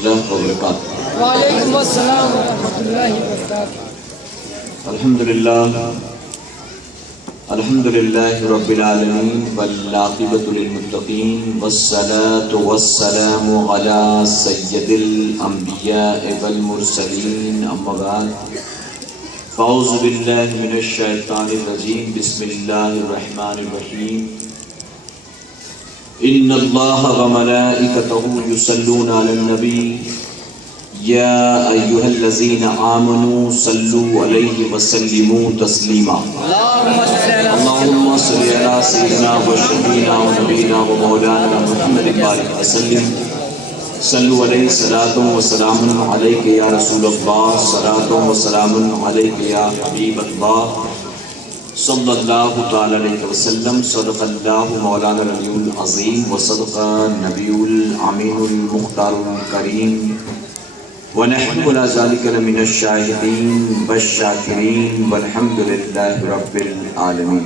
اللہ وبرکاتہ۔ وعلیکم السلام ورحمۃ اللہ وبرکاتہ۔ الحمدللہ رب العالمین والعاقبۃ للمتقین والصلاة والسلام علی سید الانبیاء والمرسلین، اما بعد فاعوذ باللہ من الشیطان الرجیم، بسم اللہ الرحمن الرحیم۔ ان اللہ وملائکتہ یصلون علی النبی یا ایھا الذین آمنوا صلوا علیہ وسلموا تسلیما۔ اللہم صل علی سیدنا و شفیعنا و نبینا و مولانا محمد بارک وسلم۔ صلوا علیہ صلاۃ و سلام علیک یا رسول اللہ، صلاۃ و سلام علیک یا حبیب اللہ صلی اللہ تعالی علیہ وسلم۔ صدق اللہ مولانا العلی العظیم و صدق نبی الامین المختار الکریم، ونحن علی ذلک لمن الشاہدین والشاکرین والحمد للہ رب العالمین۔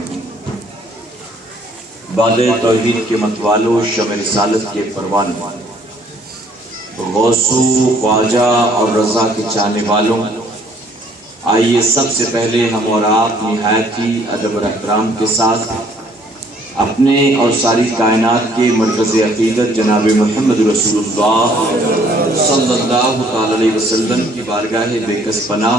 باد توحید کے متوالو، شمع رسالت کے پروانوں، غوثو خواجہ اور رضا کے چاہنے والوں، آئیے سب سے پہلے ہم اور آپ نہایت ہی ادب اور احترام کے ساتھ اپنے اور ساری کائنات کے مرکز عقیدت جناب محمد رسول اللہ صلی اللہ تعالی علیہ وسلم کی بارگاہ بے کس پناہ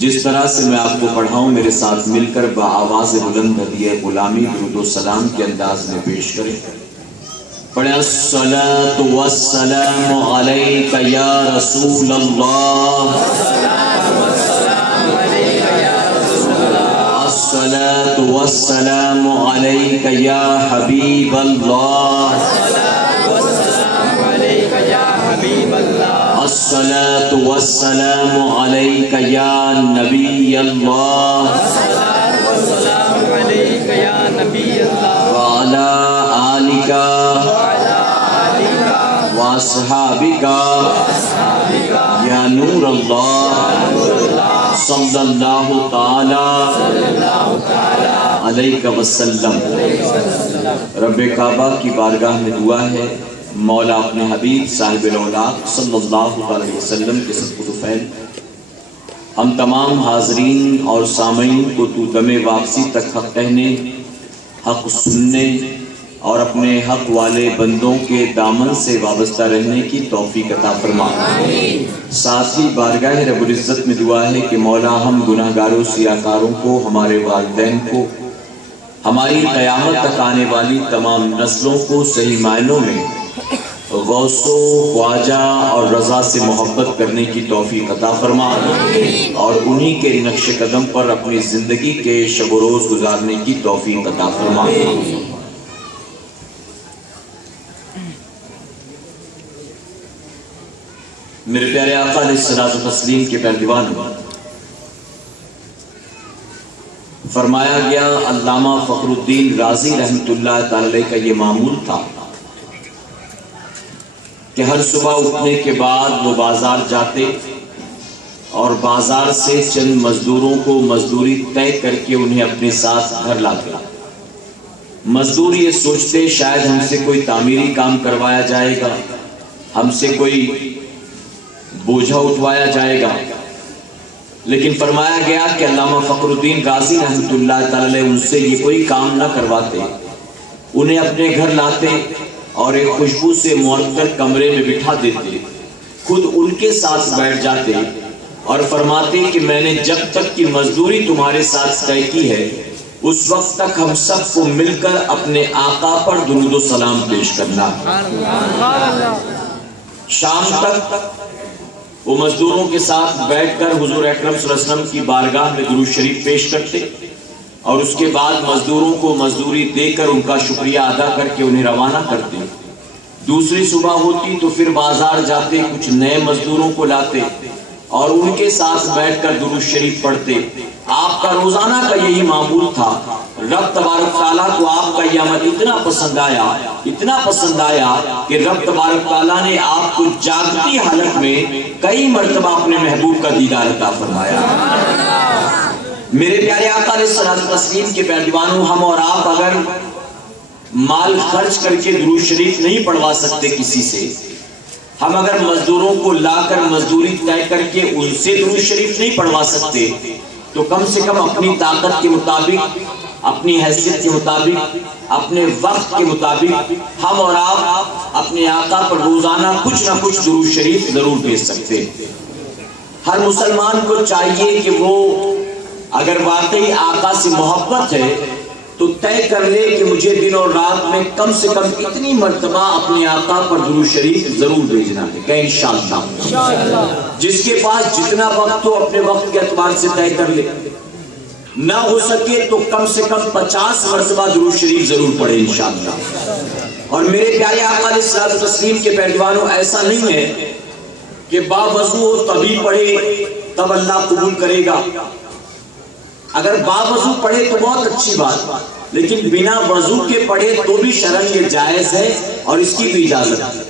جس طرح سے میں آپ کو پڑھاؤں میرے ساتھ مل کر بآواز بلند ہدیہ غلامی درود و سلام کے انداز میں پیش کریں۔ پڑھیں الصلاۃ والسلام علیک یا رسول اللہ، الصلاۃ والسلام علیک یا حبیب اللہ، الصلاۃ والسلام علیک یا نبی اللہ، وعلی آلک واصحابک یا نور اللہ صلی اللہ تعالی علیہ وسلم۔ رب کعبہ کی بارگاہ میں دعا ہے، مولا اپنے حبیب صاحب الاولاق صلی اللہ علیہ وسلم کے صدق و فیض ہم تمام حاضرین اور سامعین کو تو دم واپسی تک حق کہنے، حق سننے اور اپنے حق والے بندوں کے دامن سے وابستہ رہنے کی توفیق عطا فرما۔ ساتھ ہی بارگاہ رب العزت میں دعا ہے کہ مولا ہم گناہ گاروں سیاکاروں کو، ہمارے والدین کو، ہماری قیامت تک آنے والی تمام نسلوں کو صحیح معنوں میں غوث و خواجہ اور رضا سے محبت کرنے کی توفیق عطا فرما اور انہی کے نقش قدم پر اپنی زندگی کے شب و روز گزارنے کی توفیق عطا فرما۔ میرے پیارے آقا علیہ الصلوۃ والتسلیم کے پہلوانوں، فرمایا گیا علامہ فخر الدین رازی رحمۃ اللہ تعالی کا یہ معمول تھا کہ ہر صبح اٹھنے کے بعد وہ بازار جاتے اور بازار سے چند مزدوروں کو مزدوری طے کر کے انہیں اپنے ساتھ گھر لاتے۔ مزدور یہ سوچتے شاید ہم سے کوئی تعمیری کام کروایا جائے گا، ہم سے کوئی بوجھا اٹھوایا جائے گا، لیکن فرمایا گیا کہ علامہ فخر الدین رازی رحمۃ اللہ تعالی ان سے یہ کوئی کام نہ کرواتے، انہیں اپنے گھر لاتے اور ایک خوشبو سے معطر کمرے میں بٹھا دیتے، خود ان کے ساتھ بیٹھ جاتے اور فرماتے کہ میں نے جب تک کی مزدوری تمہارے ساتھ طے کی ہے اس وقت تک ہم سب کو مل کر اپنے آقا پر درود و سلام پیش کرنا۔ شام تک وہ مزدوروں کے ساتھ بیٹھ کر حضور اکرم صلی اللہ علیہ وسلم کی بارگاہ میں درود شریف پیش کرتے اور اس کے بعد مزدوروں کو مزدوری دے کر ان کا شکریہ ادا کر کے انہیں روانہ کرتے۔ دوسری صبح ہوتی تو پھر بازار جاتے، کچھ نئے مزدوروں کو لاتے اور ان کے ساتھ بیٹھ کر درود شریف پڑھتے۔ آپ کا روزانہ کا یہی معمول تھا۔ رب تبارک تعالیٰ کو آپ کا یہ عمل اتنا پسند آیا کہ رب تبارک تعالیٰ نے آپ کو جاگتی حالت میں کئی مرتبہ اپنے محبوب کا دیدار عطا فرمایا۔ میرے پیارے آقا علیہ الصلوۃ والتسلیم کے پہلوانوں، ہم اور آپ اگر مال خرچ کر کے درود شریف نہیں پڑھوا سکتے کسی سے، ہم اگر مزدوروں کو لا کر مزدوری طے کر کے ان سے درود شریف نہیں پڑھوا سکتے تو کم سے کم اپنی طاقت کے مطابق، اپنی حیثیت کے مطابق، اپنے وقت کے مطابق ہم اور آپ اپنے آقا پر روزانہ کچھ نہ کچھ درود شریف ضرور بھیج سکتے ہیں۔ ہر مسلمان کو چاہیے کہ وہ اگر واقعی آقا سے محبت ہے تو طے کر لے کہ مجھے دن اور رات میں کم سے کم اتنی مرتبہ اپنے آقا پر درود شریف ضرور بھیجنا ہے کہ انشاءاللہ۔ جس کے پاس جتنا وقت ہو اپنے وقت کے اعتبار سے طے کر لے، نہ ہو سکے تو کم سے کم 50 مرتبہ درود شریف ضرور پڑھے انشاءاللہ۔ اور میرے پیارے آقا علیہ الصلوۃ والتسلیم کے پہلوانوں، ایسا نہیں ہے کہ باوضو ہو تبھی پڑھے تب اللہ قبول کرے گا۔ اگر باوضو پڑھے تو بہت اچھی بات، لیکن بنا وضو کے پڑھے تو بھی شرعاً یہ جائز ہے اور اس کی بھی اجازت ہے۔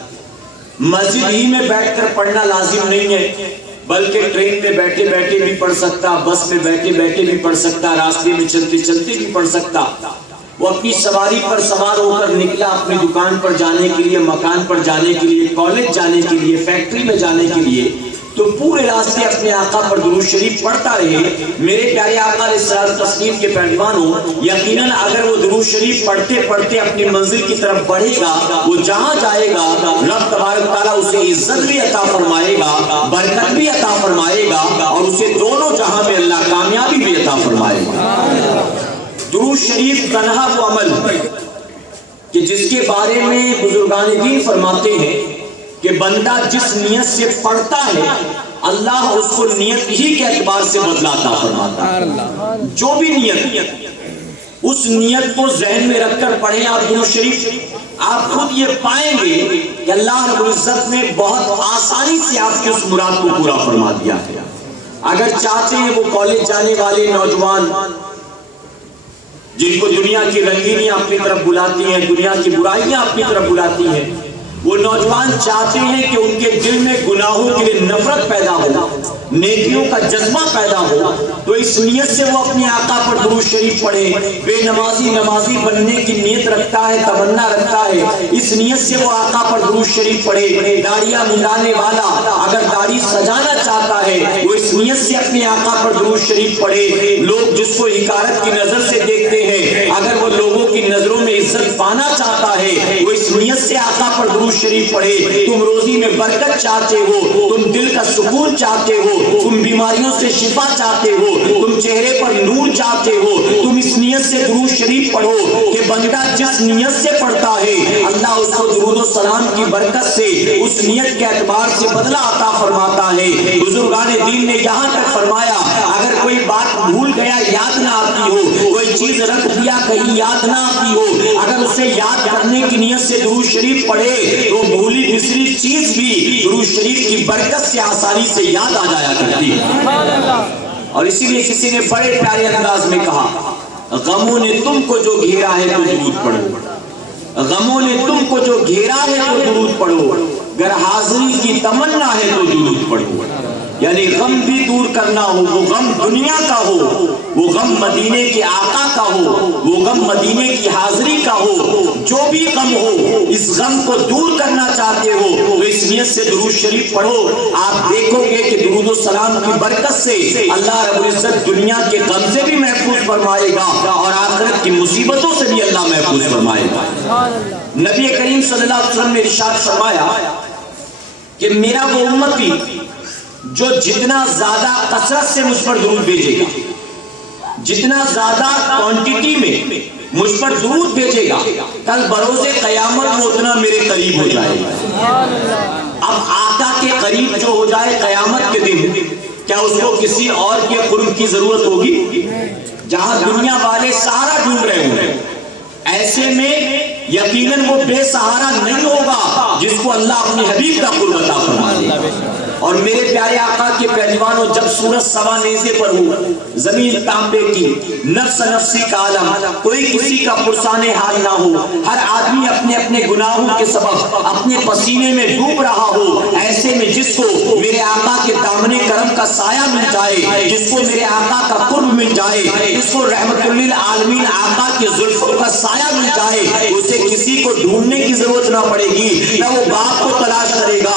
مسجد ہی میں بیٹھ کر پڑھنا لازم نہیں ہے، بلکہ ٹرین میں بیٹھے بیٹھے بھی پڑھ سکتا، بس میں بیٹھے بیٹھے بھی پڑھ سکتا، راستے میں چلتے چلتے بھی پڑھ سکتا۔ وہ اپنی سواری پر سوار ہو کر نکلا اپنی دکان پر جانے کے لیے، مکان پر جانے کے لیے، کالج جانے کے لیے، فیکٹری میں جانے کے لیے، تو پورے راستے اپنے آقا پر درود شریف پڑھتا رہے۔ میرے پیارے آقا علیہ الصلوۃ والتسلیم کے پہلوانوں، یقیناً اگر وہ درود شریف پڑھتے پڑھتے اپنی منزل کی طرف بڑھے گا، وہ جہاں جائے گا رب تبارک تعالیٰ اسے عزت بھی عطا فرمائے گا، برکت بھی عطا فرمائے گا، اور اسے دونوں جہاں میں اللہ کامیابی بھی عطا فرمائے گا۔ درود شریف تنہا وہ عمل کہ جس کے بارے میں بزرگان دین فرماتے ہیں کہ بندہ جس نیت سے پڑھتا ہے اللہ اس کو نیت ہی کے اعتبار سے بدلہ عطا فرماتا ہے۔ جو بھی نیت، اس نیت کو ذہن میں رکھ کر پڑھیں آپ درود شریف، آپ خود یہ پائیں گے کہ اللہ رب العزت نے بہت آسانی سے آپ کی اس مراد کو پورا فرما دیا ہے۔ اگر چاہتے ہیں وہ کالج جانے والے نوجوان جن کو دنیا کی رنگینیاں اپنی طرف بلاتی ہیں، دنیا کی برائیاں اپنی طرف بلاتی ہیں، وہ نوجوان چاہتے ہیں کہ ان کے دل میں گناہوں کے لیے نفرت پیدا ہو، نیکیوں کا جذبہ پیدا ہو، تو اس نیت سے وہ اپنے آقا پر درود شریف پڑھے۔ بے نمازی نمازی بننے کی نیت رکھتا ہے، تمنا رکھتا ہے، اس نیت سے وہ آقا پر درود شریف پڑھے۔ داڑیاں منڈانے والا اگر داڑھی سجانا چاہتا ہے وہ اس نیت سے اپنے آقا پر درود شریف پڑھے۔ لوگ جس کو حقارت کی نظر سے دیکھتے ہیں، اگر وہ لوگوں کی نظروں میں عزت پانا چاہتا ہے وہ اس نیت سے آقا پر درود شریف پڑھے۔ تم روزی میں برکت چاہتے ہو، تم دل کا سکون چاہتے ہو، تم بیماریوں سے شفا چاہتے ہو، تم چہرے پر نور چاہتے ہو، تم اس نیت سے درود شریف پڑھو کہ بندہ جس نیت سے پڑھتا ہے اللہ اس کو درود و سلام کی برکت سے اس نیت کے اعتبار سے بدلہ عطا فرماتا ہے۔ بزرگان دین نے یہاں تک فرمایا اگر کوئی بات بھول گیا، یاد نہ آتی ہو، کوئی چیز رکھ دیا کہیں یاد نہ آتی ہو، اگر اسے یاد کرنے کی نیت سے درود شریف پڑھے تو بھولی بسری چیز بھی درود شریف کی برکت سے آسانی سے یاد آ جایا کرتی ہے۔ اور اسی لیے کسی نے بڑے پیارے انداز میں کہا، غموں نے تم کو جو گھیرا ہے تو درود پڑھو، غموں نے تم کو جو گھیرا ہے تو درود پڑھو، گر حاضری کی تمنا ہے تو درود پڑھو۔ یعنی غم بھی دور کرنا ہو، وہ غم دنیا کا ہو، وہ غم مدینے کے آقا کا ہو، وہ غم مدینے کی حاضری کا ہو، جو بھی غم ہو اس غم کو دور کرنا چاہتے ہو تو اس نیت سے درود شریف پڑھو۔ آپ دیکھو گے کہ درود و سلام کی برکت سے اللہ رب العزت دنیا کے غم سے بھی محفوظ فرمائے گا اور آخرت کی مصیبتوں سے بھی اللہ محفوظ فرمائے گا۔ نبی کریم صلی اللہ علیہ وسلم نے ارشاد فرمایا کہ میرا وہ امتی جو جتنا زیادہ کثرت سے مجھ پر درود بھیجے گا، جتنا زیادہ کوانٹٹی میں مجھ پر درود بھیجے گا، کل بروز قیامت وہ اتنا میرے قریب ہو جائے گا۔ اب آقا کے قریب جو ہو جائے قیامت کے دن، کیا اس کو کسی اور کے قرب کی ضرورت ہوگی؟ جہاں دنیا والے سہارا ڈھونڈ رہے ہوں، ایسے میں یقیناً وہ بے سہارا نہیں ہوگا جس کو اللہ اپنے حبیب کا قرب عطا فرمائے۔ اور میرے پیارے آقا کے پہلوانوں، جب سورج سوا نیزے پر ہو، زمین تانبے کی، نفس نفسی کا عالم، کوئی کسی کا پرسان حال نہ ہو، ہر آدمی اپنے اپنے گناہوں کے سبب اپنے پسینے میں ڈوب رہا ہو، ایسے میں جس کو میرے آقا کے دامن کرم کا سایہ مل جائے، جس کو میرے آقا کا قرب مل جائے، جس کو رحمت للعالمین آقا کے زلفوں کا سایہ مل جائے، اسے کسی کو ڈھونڈنے کی ضرورت نہ پڑے گی، نہ وہ باپ کو تلاش کرے گا،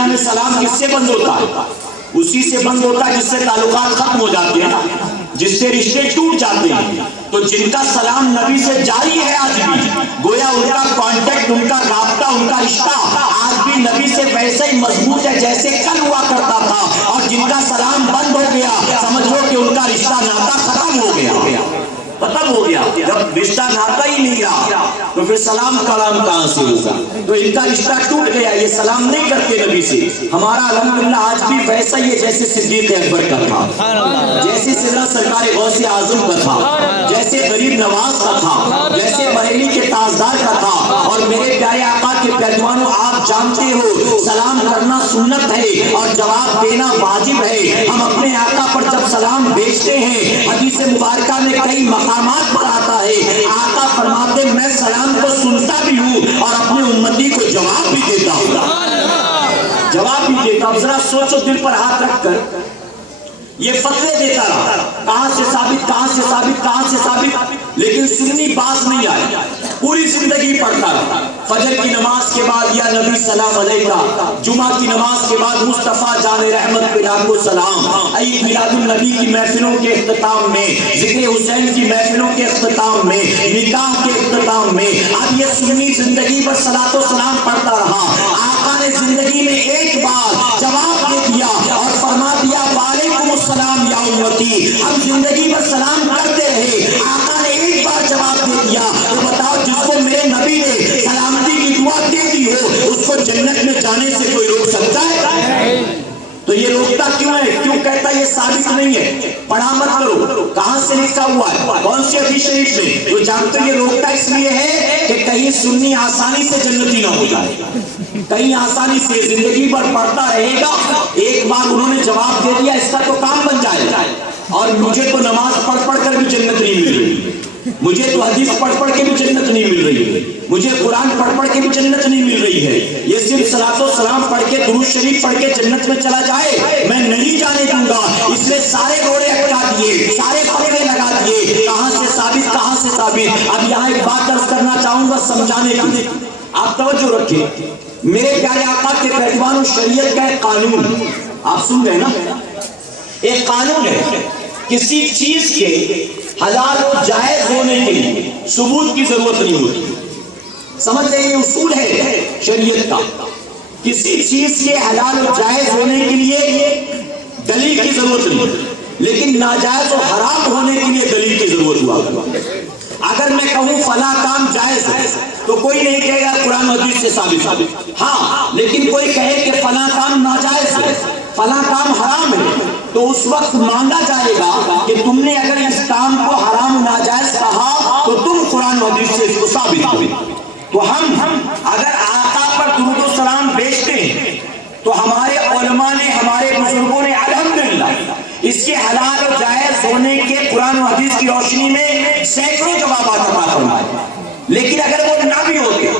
دنیا میں سلام کس سے بند ہوتا ہے؟ اسی سے بند ہوتا ہے جس سے تعلقات ختم ہو جاتے ہیں، جس سے رشتے ٹوٹ جاتے ہیں۔ تو جن کا سلام نبی سے جاری ہے آج بھی، گویا ان کا کانٹیکٹ، ان کا رابطہ، ان کا رشتہ آج بھی نبی سے ویسے ہی مضبوط ہے جیسے کل ہوا کرتا تھا، اور جن کا سلام بند ہو گیا سمجھ لو کہ ان کا رشتہ ناتا ختم ہو گیا، ختم ہو گیا۔ جب رشتہ ناتا ہی نہیں رہا تو پھر سلام کلام کہاں سے ہوگا؟ تو ان کا رشتہ ٹوٹ گیا، یہ سلام نہیں کرتے نبی سے۔ ہمارا الحمدللہ آج بھی ویسا ہی ہے جیسے صدیق اکبر کا تھا، جیسے سیدنا سرکار غوث اعظم کا تھا، جیسے غریب نواز کا تھا، جیسے بریلی کے تاجدار کا تھا۔ اور میرے پیارے آقا کے پیروانوں، آپ جانتے ہو سلام کرنا سنت ہے اور جواب دینا واجب ہے۔ ہم اپنے آقا پر جب سلام بھیجتے ہیں، حدیث مبارکہ میں کئی مقامات پر آتا ہے، آقا فرماتے میں سلام کو سنتا بھی ہوں اور اپنے امتی کو جواب بھی دیتا ہوں، جواب بھی دیتا ہوں۔ ذرا سوچو، دل پر ہاتھ رکھ کر یہ فتوے دیتا رہا، کہاں سے ثابت، کہاں سے ثابت، کہاں سے ثابت، لیکن سنی باز نہیں آئی، پوری زندگی پڑھتا رہا۔ فجر کی نماز کے بعد یا نبی سلام علیکہ، جمعہ کی نماز کے بعد مصطفیٰ جان رحمت پہ لاکھوں سلام، عید میلاد النبی کی محفلوں کے اختتام میں، ذکر حسین کی محفلوں کے اختتام میں، نکاح کے اختتام میں، اب یہ سنی زندگی پر صلاۃ و سلام پڑھتا رہا۔ آقا نے زندگی میں ایک بار جواب دے دیا اور فرما دیا وعلیکم السلام یا امتی۔ ہم زندگی پر سلام کرتے رہے، آقا نے ایک بار جواب دے دیا۔ تو بتاؤ، جس کو میرے نبی نے سلامتی کی دعا دے دی ہو اس کو جنت میں جانے سے کوئی روک سکتا ہے؟ تو یہ روکتا کیوں ہے؟ کیوں کہتا یہ ثابت نہیں ہے؟ پڑھا مت کرو، کہاں سے لکھا ہوا ہے، کون سی حدیث شریف میں؟ تو جانتے یہ روکتا اس لیے ہے کہ کہیں سنی آسانی سے جنتی نہ ہو جائے، کہیں آسانی سے زندگی پر پڑھتا رہے گا، ایک بار انہوں نے جواب دے دیا، اس کا تو کام بن جائے گا۔ اور مجھے تو نماز پڑھ پڑھ کر بھی جنت نہیں مل رہی، مجھے تو حدیث پڑھ پڑھ کے بھی جنت نہیں مل رہی ہے، مجھے قرآن پڑھ پڑھ کے بھی جنت نہیں مل رہی ہے۔ یہ صرف صلاۃ و سلام پڑھ کے، درود شریف پڑھ کے جنت میں چلا جائے میں نہیں جانے دوں گا۔ اس لیے سارے روڑے اٹکا دیے، سارے فتوے لگا دیے، کہاں سے ثابت، کہاں سے ثابت۔ اب یہاں ایک بات عرض کرنا چاہوں گا سمجھانے کی، آپ توجہ رکھیں۔ میرے پیارے آقا کے پیروانوں، شریعت کا ایک قانون آپ سن رہے ہیں نا، ایک قانون ہے، کسی چیز کے حلال و جائز ہونے کے لیے ثبوت کی ضرورت نہیں ہوتی۔ سمجھ رہے، یہ اصول ہے شریعت کا، کسی چیز کے حلال و جائز ہونے کے لیے دلیل کی ضرورت نہیں، لیکن ناجائز و حرام ہونے کے لیے دلیل کی ضرورت ہوا۔ اگر میں کہوں فلاں کام جائز ہے تو کوئی نہیں کہے گا قرآن و حدیث سے ثابت، ہاں لیکن کوئی کہے کہ فلاں کام ناجائز ہے، فلاں کام حرام ہے، تو اس وقت مانگا جائے گا کہ تم نے اگر اس کام کو حرام و ناجائز کہا تو تم قرآن و حدیث سے اس کو ثابت کرو۔ تو ہم اگر آقا پر درود و سلام بھیجتے ہیں تو ہمارے علماء نے، ہمارے بزرگوں نے الحمدللہ اس کے حلال و جائز ہونے کے قرآن و حدیث کی روشنی میں سینکڑوں جوابات عطا فرمائے۔ لیکن اگر وہ نہ بھی ہوتے،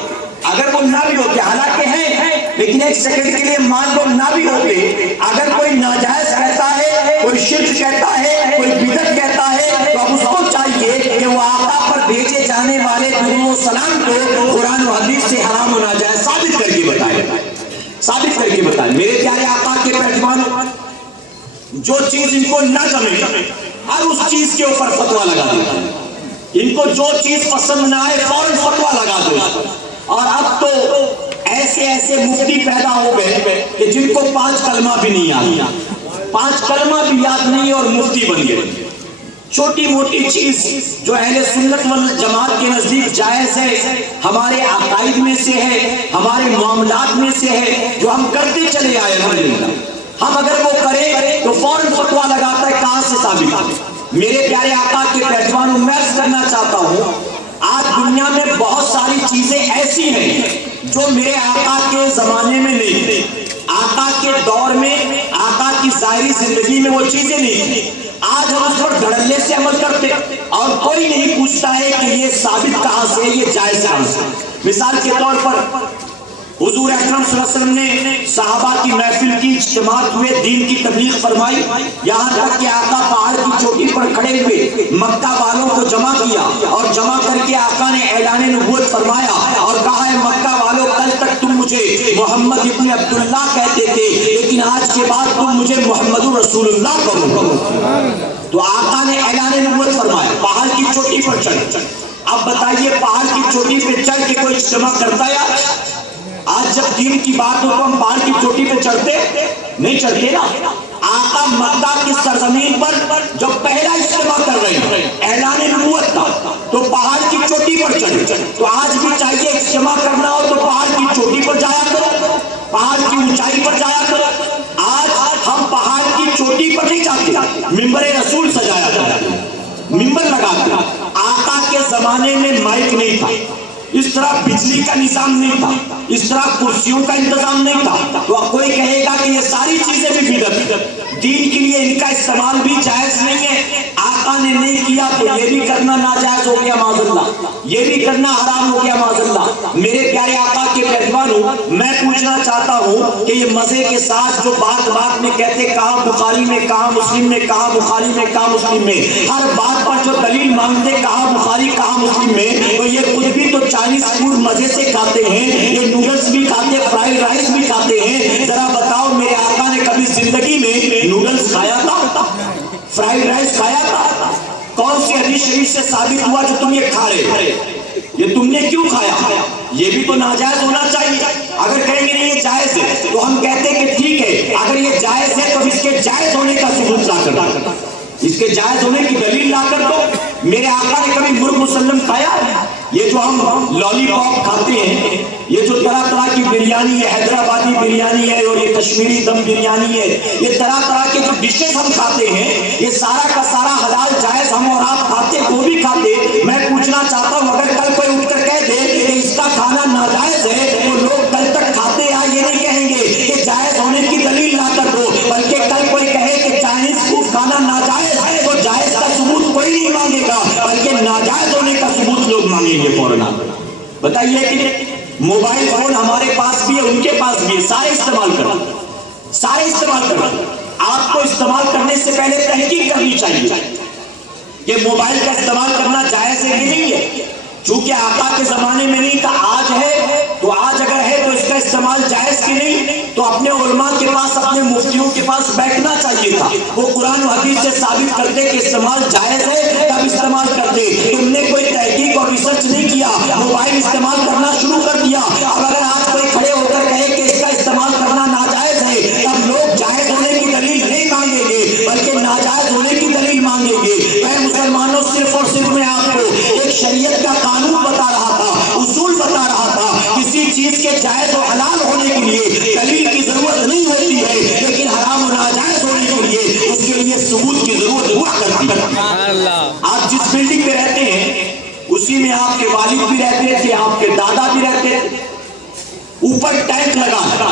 اگر وہ نہ بھی ہوتے، حالانکہ ہیں لیکن ایک سیکنڈ کے لیے مان لو نہ بھی ہوتے، اگر کوئی ناجائز کہتا ہے، کوئی شرک کہتا ہے، کوئی بدعت کہتا ہے، تو اب اس کو چاہیے کہ وہ آقا پر بھیجے جانے والے درود و سلام کو قرآن و حدیث سے حرام و ناجائز ثابت کر کے بتائے، ثابت کر کے بتائے۔ میرے پیارے آقا کے پیروانوں، جو چیز ان کو نہ جمے ہر اس چیز کے اوپر فتویٰ لگا دو، ان کو جو چیز پسند نہ آئے فوراً فتویٰ لگا دو۔ اور اب تو ایسے ایسے مفتی پیدا ہو گئے کہ جن کو 5 کلمہ بھی نہیں آتا، 5 کلمہ بھی یاد نہیں اور مفتی بن گئے۔ چھوٹی موٹی چیز جو اہل سنت والجماعت کے نزدیک جائز ہے، ہمارے عقائد میں سے ہے، ہمارے معاملات میں سے ہے، جو ہم کرتے چلے آئے الحمدللہ، ہم اگر وہ کریں تو فوراً فتویٰ لگاتا ہے، کہاں سے ثابت؟ میرے پیارے آقا کے پیروانوں، میں عرض کرنا چاہتا ہوں، آج دنیا میں بہت ساری چیزیں ایسی ہیں جو میرے آقا کے زمانے میں نہیں تھی، آقا کے دور میں، آقا کی ظاہری زندگی میں وہ چیزیں نہیں تھی۔ آج ہم اس پر دھڑلے سے عمل کرتے اور کوئی نہیں پوچھتا ہے کہ یہ ثابت کہاں سے، یہ جائز کہاں سے۔ مثال کے طور پر حضور اکرم صلی اللہ علیہ وسلم نے صحابہ کی محفل کی، اجتماعات ہوئے، دین کی تبلیغ فرمائی، یہاں تک کہ آقا پہاڑ کی چوٹی پر کھڑے ہوئے مکہ والوں کو جمع کیا اور جمع کر کے آقا نے اعلان نبوت فرمایا اور کہا ہے مکہ والوں، کل تک تم مجھے محمد ابن عبداللہ کہتے تھے، بعد تم مجھے محمد رسول اللہ کہو۔ تو آقا نے اعلان نبوت فرمایا، پہاڑ کی چوٹی پر چڑھ۔ اب بتائیے پہاڑ کی چوٹی پہ چڑھ کے کوئی اجتماع کرتا ہے آج جب دین کی بات ہو تو ہم پہاڑ کی چوٹی پہ چڑھتے نہیں چڑھتے نا۔ آقا مکہ کی سرزمین پر جب پہلا اجتماع کر رہے ہیں، اعلان نبوت تھا، تو پہاڑ کی چوٹی پر چڑھے۔ تو آج بھی چاہیے اجتماع کرنا ہو تو پہاڑ کی چوٹی پر جایا کرو، پہاڑ کی اونچائی پر جایا کرو۔ آج ہم پہاڑ کی چوٹی پر نہیں جاتے، منبر رسول سجایا جاتا ہے، منبر لگاتے۔ آقا کے زمانے میں مائک نہیں تھا، اس طرح بجلی کا نظام نہیں تھا، اس طرح کرسیوں کا انتظام نہیں تھا۔ تو اب کوئی کہے گا کہ یہ ساری چیزیں بھی بدعت، دین کے لیے ان کا استعمال بھی جائز نہیں ہے، آقا نے نہیں کیا تو یہ بھی کرنا ناجائز ہو گیا معاذ اللہ، یہ بھی کرنا حرام ہو گیا معاذ اللہ۔ میرے پیارے آقا کے پہلوانوں، میں پوچھنا چاہتا ہوں کہ یہ مزے کے ساتھ جو بات بات میں کہتے کہاں بخاری میں، کہاں مسلم میں، کہاں بخاری میں، کہاں مسلم میں، ہر بات پر جو دلیل مانگتے کہاں بخاری کہاں مسلم میں، تو یہ خود بھی تو چائنیز فوڈ مزے سے کھاتے ہیں، یہ نوڈلز بھی کھاتے ہیں، فرائیڈ رائس بھی کھاتے ہیں۔ ذرا بتاؤ میرے آقا نے کبھی زندگی میں نوڈلز کھایا تھا، فرائیڈ رائس کھایا تھا؟ کون سی حدیث شریف سے ثابت ہوا جو تم یہ کھا رہے؟ یہ تم نے کیوں کھایا؟ یہ بھی تو ناجائز ہونا چاہیے۔ اگر کہیں گے نہیں یہ جائز ہے تو ہم کہتے ہیں کہ ٹھیک ہے، اگر یہ جائز ہے تو اس کے جائز ہونے کا ثبوت لا کر دو، اس کے جائز ہونے کی دلیل لا کر دو۔ میرے آقا نے کبھی مرغ مسلم کھایا؟ یہ جو ہم لالی پاپ کھاتے ہیں، یہ جو طرح طرح کی بریانی ہے، حیدرآبادی بریانی ہے اور یہ کشمیری دم بریانی ہے، یہ طرح طرح کے جو ڈشز ہم کھاتے ہیں، یہ سارا کا سارا حلال جائز ہم اور آپ کھاتے، وہ بھی کھاتے۔ میں پوچھنا چاہتا ہوں اگر کل کوئی اٹھ کر کہہ دے کہ اس کا کھانا ناجائز ہے تو لوگ کل تک کھاتے یا یہ نہیں کہیں گے کہ جائز ہونے کی دلیل لا کر دو، بلکہ کل کوئی کہے کہ چائنیز فوڈ کھانا ناجائز ہے تو جائز کا ثبوت کوئی نہیں مانگے گا، بلکہ ناجائز ہونے کا ثبوت لوگ مانگیں گے فوراً۔ بتائیے کہ موبائل فون ہمارے پاس بھی ہے، ان کے پاس بھی ہے، سارے استعمال کرو، سارے استعمال کرو۔ آپ کو استعمال کرنے سے پہلے تحقیق کرنی چاہیے کہ موبائل کا استعمال کرنا جائز ہے کہ نہیں ہے۔ چونکہ آقا کے زمانے میں نہیں تھا، آج ہے، تو آج اگر ہے تو اس کا استعمال جائز کی نہیں، تو اپنے علماء کے پاس، اپنے مفتیوں کے پاس بیٹھنا چاہیے تھا، وہ قرآن و حدیث سے ثابت کرتے کہ استعمال جائز ہے تب استعمال کرتے۔ تم نے کوئی تحقیق اور ریسرچ نہیں کیا، موبائل استعمال کرنا شروع کر دیا۔ اب اگر آج کوئی کھڑے ہو کر کہے کہ اس کا استعمال کرنا ناجائز ہے، تب لوگ جائز ہونے کی دلیل نہیں مانگیں گے بلکہ ناجائز ہونے کی دلیل مانگیں گے۔ میں مسلمانوں صرف اور صرف میں آپ کو ایک شریعت کا قانون بتا رہا تھا، اصول بتا رہا تھا۔ کسی چیز کے جائز و حلال ہونے کے لیے دلیل کی ضرورت نہیں ہوتی ہے، لیکن حرام و ناجائز ہونے کے لیے اس کے لیے ثبوت کی ضرورت ہوا کرتی ہے۔ آپ جس بلڈنگ میں رہتے ہیں اسی میں آپ کے والد بھی رہتے تھے، آپ کے دادا بھی رہتے تھے۔ اوپر ٹینک لگا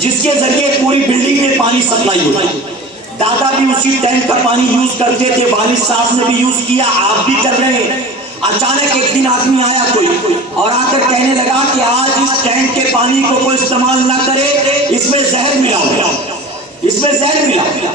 جس کے ذریعے پوری بلڈنگ میں پانی سپلائی ہوتا ہے، دادا بھی اسی ٹینک کا پانی یوز کرتے تھے، والد صاحب نے بھی یوز کیا، آپ بھی کر رہے ہیں۔ اچانک ایک دن آدمی آیا کوئی اور آ کر کہنے لگا کہ آج اس ٹینک کے پانی کو کوئی استعمال نہ کرے، اس میں زہر ملا ہوا، اس میں زہر ملا۔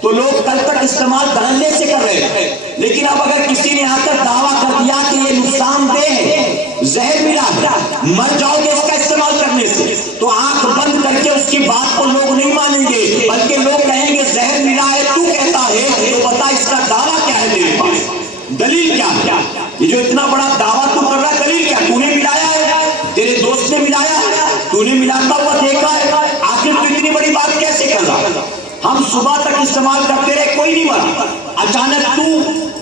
تو لوگ کل تک استعمال دھڑلے سے کر رہے ہیں، لیکن اب اگر کسی نے آ کر دعویٰ کر دیا کہ یہ نقصان دہ ہے، زہر ملا ہے، مر جاؤ گے اس کا استعمال کرنے سے، تو آنکھ بند کر کے اس کی بات کو لوگ نہیں مانیں گے، بلکہ لوگ کہیں گے زہر ملا ہے تو کہتا ہے تو بتا اس کا دعویٰ کیا ہے میرے پاس، دلیل کیا ہے؟ یہ جو اتنا بڑا دعویٰ تو کر رہا ہے، دلیل کیا؟ تو نے ملایا ہے، تیرے دوست نے ملایا ہے، تو نے ملاتا ہوا دیکھا ہے، آخر تو اتنی بڑی بات کیسے کر رہا؟ ہم صبح تک استعمال کرتے رہے، کوئی نہیں مرا، اچانک تو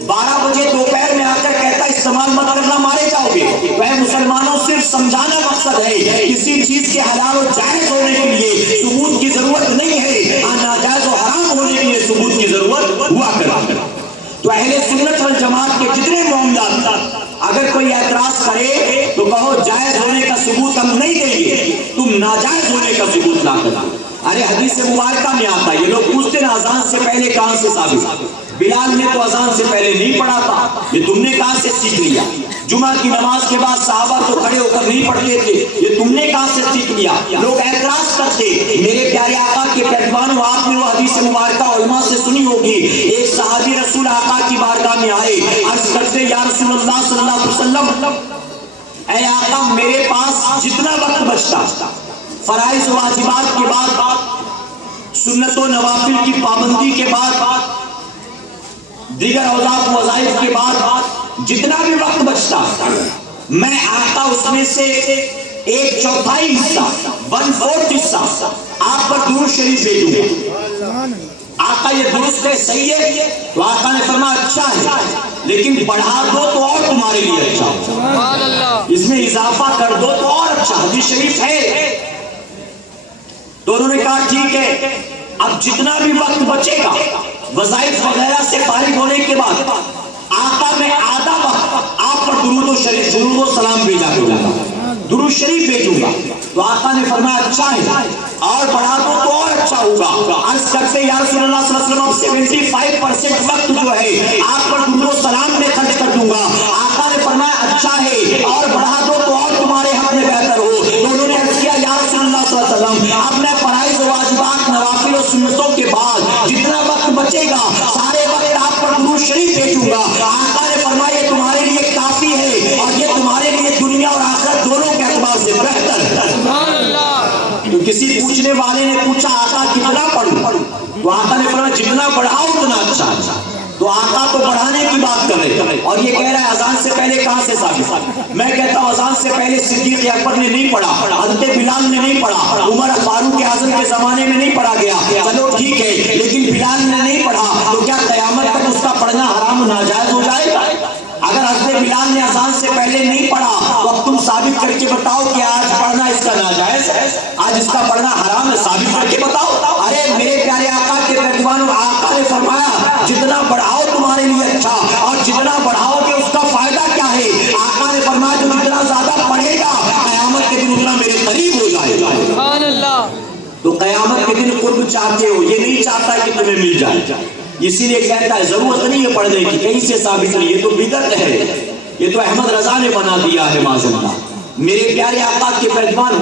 12 بجے دوپہر میں آ کر کہتا استعمال مت کرنا، مارے جاؤ گے۔ وہ مسلمانوں صرف سمجھانا مقصد ہے، کسی چیز کے حلال و جائز ہونے کے لیے ثبوت کی ضرورت نہیں ہے، ناجائز و حرام ہونے کے لیے ثبوت کی ضرورت ہوا کرتی ہے۔ تو اہل سنت والجماعت کے جتنے معاملات اگر کوئی اعتراض کرے تو کہو جائز ہونے کا ثبوت ہم نہیں دیں گے، تم ناجائز ہونے کا ثبوت لا کر۔ ارے حدیث مبارکہ میں آتا ہے، یہ لوگ پوچھتے ہیں اذان سے پہلے کہاں سے ثابت؟ بلال نے تو اذان سے پہلے نہیں پڑھا تھا، یہ تم نے کہاں سے سیکھ لیا؟ جمعہ کی نماز کے بعد صحابہ تو کھڑے ہو کر نہیں پڑھتے تھے، یہ تم نے کہاں سے سیکھ لیا؟ لوگ اعتراض کرتے۔ میرے پیارے آقا کے پہلوانوں، آپ نے وہ حدیث مبارکہ علماء سے سنی ہوگی، ایک صحابی رسول آقا کی بارگاہ میں آئے، عرض کرتے یا رسول اللہ صلی اللہ علیہ وسلم، اے آقا میرے پاس جتنا وقت بچتا فرائض و واجبات کے بعد سنت و نوافل کی پابندی کے بعد، دیگر اوقات وظائف کے بعد جتنا بھی وقت بچتا میں آقا اس میں سے 1/4 حصہ 1/4 حصہ آپ پر درود شریف بھیجوں گا۔ آقا یہ درست ہے، صحیح ہے؟ تو آقا نے فرمایا اچھا ہے، لیکن بڑھا دو تو اور تمہارے لیے اچھا ہو، اس میں اضافہ کر دو تو اور اچھا۔ حدیث شریف ہے۔ تو انہوں نے کہا ٹھیک ہے، اب جتنا بھی وقت بچے گا وظائف وغیرہ سے فارغ ہونے کے بعد آقا میں آدھا وقت آپ پر درود و سلام بھیجا کروں گا، درود شریف بھیجوں گا۔ تو آقا نے فرمایا اچھا ہے، اور بڑھا دو تو اور اچھا ہوگا۔ عرض کرتے یا رسول اللہ صلی اللہ علیہ وسلم 75% وقت جو ہے آپ پر درود و سلام میں خرچ کر دوں گا۔ آقا نے فرمایا اچھا ہے، اور بڑھا دو تو اور تمہارے حق میں بہتر ہو۔ تو انہوں نے عرض کیا یا رسول اللہ صلی اللہ علیہ وسلم اب میں فرائض و واجبات، نوافل و سنتوں کے بعد جتنا وقت بچے گا سارے وقت آپ پر درود شریف بھیجوں گا۔ آقا نے فرمایا یہ تمہارے لیے کافی ہے، اور یہ تمہارے لیے دنیا اور آخرت دونوں کے اعتبار سے بہتر ہے۔ تو کسی پوچھنے والے نے پوچھا آقا کتنا پڑھوں؟ تو آقا نے فرمایا جتنا بڑھاؤ اتنا اچھا۔ تو آقا تو بڑھانے کی بات کر رہے، اور یہ کہہ رہا ہے اذان سے پہلے کہاں سے ثابت؟ میں کہتا ہوں اذان سے پہلے صدیق اکبر نے نہیں پڑھا، حضرت بلال نے نہیں پڑھا، عمر فاروق اعظم کے زمانے میں نہیں پڑھا گیا، چلو ٹھیک ہے، لیکن بلال نے نہیں پڑھا، تو کیا قیامت تک اس کا پڑھنا حرام و ناجائز ہو جائے گا؟ اگر حضرت بلال نے اذان سے پہلے نہیں پڑھا تو اب تم ثابت کر کے بتاؤ کہ آج پڑھنا اس کا ناجائز ہے، آج اس کا پڑھنا حرام ہے، ثابت کر کے بتاؤ۔ ارے میرے پیارے آقا کے پیروانوں، آقا نے فرمایا جتنا بڑھاؤ تمہارے لیے اچھا، اور جتنا بڑھاؤ گے اس کا فائدہ کیا ہے؟ آقا نے فرمایا جو جتنا زیادہ پڑھے گا قیامت کے دن اتنا میرے قریب ہو جائے گا۔ سبحان اللہ۔ تو قیامت کے دن قرب چاہتے ہو، یہ نہیں چاہتا کہ تمہیں مل جائے، اسی لیے کہتا ہے ضرورت نہیں ہے پڑھنے کی، کہیں سے ثابت نہیں، یہ تو بدعت ہے، یہ تو احمد رضا نے بنا دیا ہے معاذ اللہ۔ میرے پیارے آقا کے پیروان،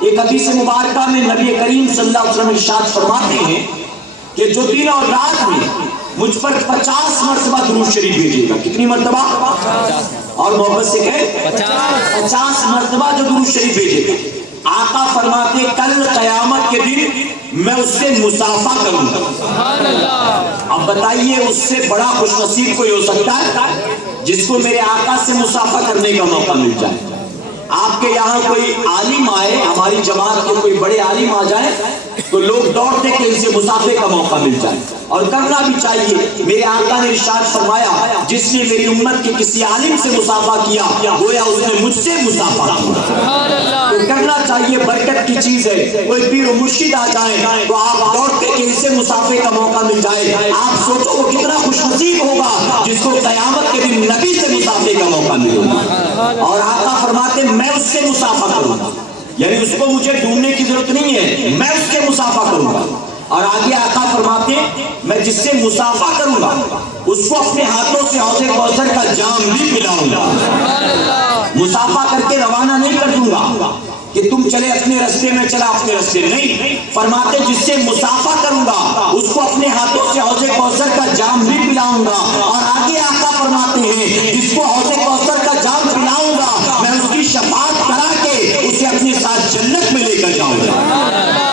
ایک حدیث مبارکہ میں نبی کریم صلی اللہ علیہ وسلم ارشاد فرماتے ہیں کہ جو دن اور رات میں مجھ پر 50 مرتبہ درود شریف بھیجے گا، کتنی مرتبہ؟ اور محبت سے کہے 50 مرتبہ جو درود شریف بھیجے گا، آقا فرماتے کل قیامت کے دن میں اس سے مصافحہ کروں گا۔ اب بتائیے اس سے بڑا خوش نصیب کوئی ہو سکتا ہے جس کو میرے آقا سے مصافحہ کرنے کا موقع مل جائے؟ آپ کے یہاں کوئی عالم آئے، ہماری جماعت کے کوئی بڑے عالم آ جائیں تو لوگ دوڑتے کہ ان سے مصافحے کا موقع مل جائے، اور کرنا بھی چاہیے۔ میرے آقا نے ارشاد فرمایا جس نے میری امت کے کسی عالم سے مصافحہ کیا گویا اس نے مجھ سے مصافحہ کیا۔ تو کرنا چاہیے، برکت کی چیز ہے۔ کوئی پیر و مرشد آ جائیں تو آپ دوڑتے کہ ان سے مصافحے کا موقع مل جائے۔ آپ سوچو وہ کتنا خوش نصیب ہوگا جس کو قیامت کے دن نبی سے مصافحے کا موقع ملے گا۔ اور آقا فرماتے میں اس سے مصافحہ کروں گا، یعنی اس کو مجھے ڈھونڈنے کی ضرورت نہیں ہے، میں اس سے مصافحہ کروں گا۔ اور آگے آقا فرماتے میں جس سے مصافحہ کروں گا اس کو اپنے ہاتھوں سے حوض کوثر کا جام بھی پلاؤں گا۔ مصافحہ کر کے روانہ نہیں کر دوں گا کہ تم چلے اپنے رستے میں چلا اپنے رستے، نہیں، فرماتے جس سے مصافحہ کروں گا اس کو اپنے ہاتھوں سے حوض کوثر کا جام بھی پلاؤں گا۔ اور آگے آقا فرماتے ہیں جس کو حوض کوثر کا جام پلاؤں گا میں اس کی شفاعت کرا کے اسے اپنے ساتھ جنت میں لے کر جاؤں گا،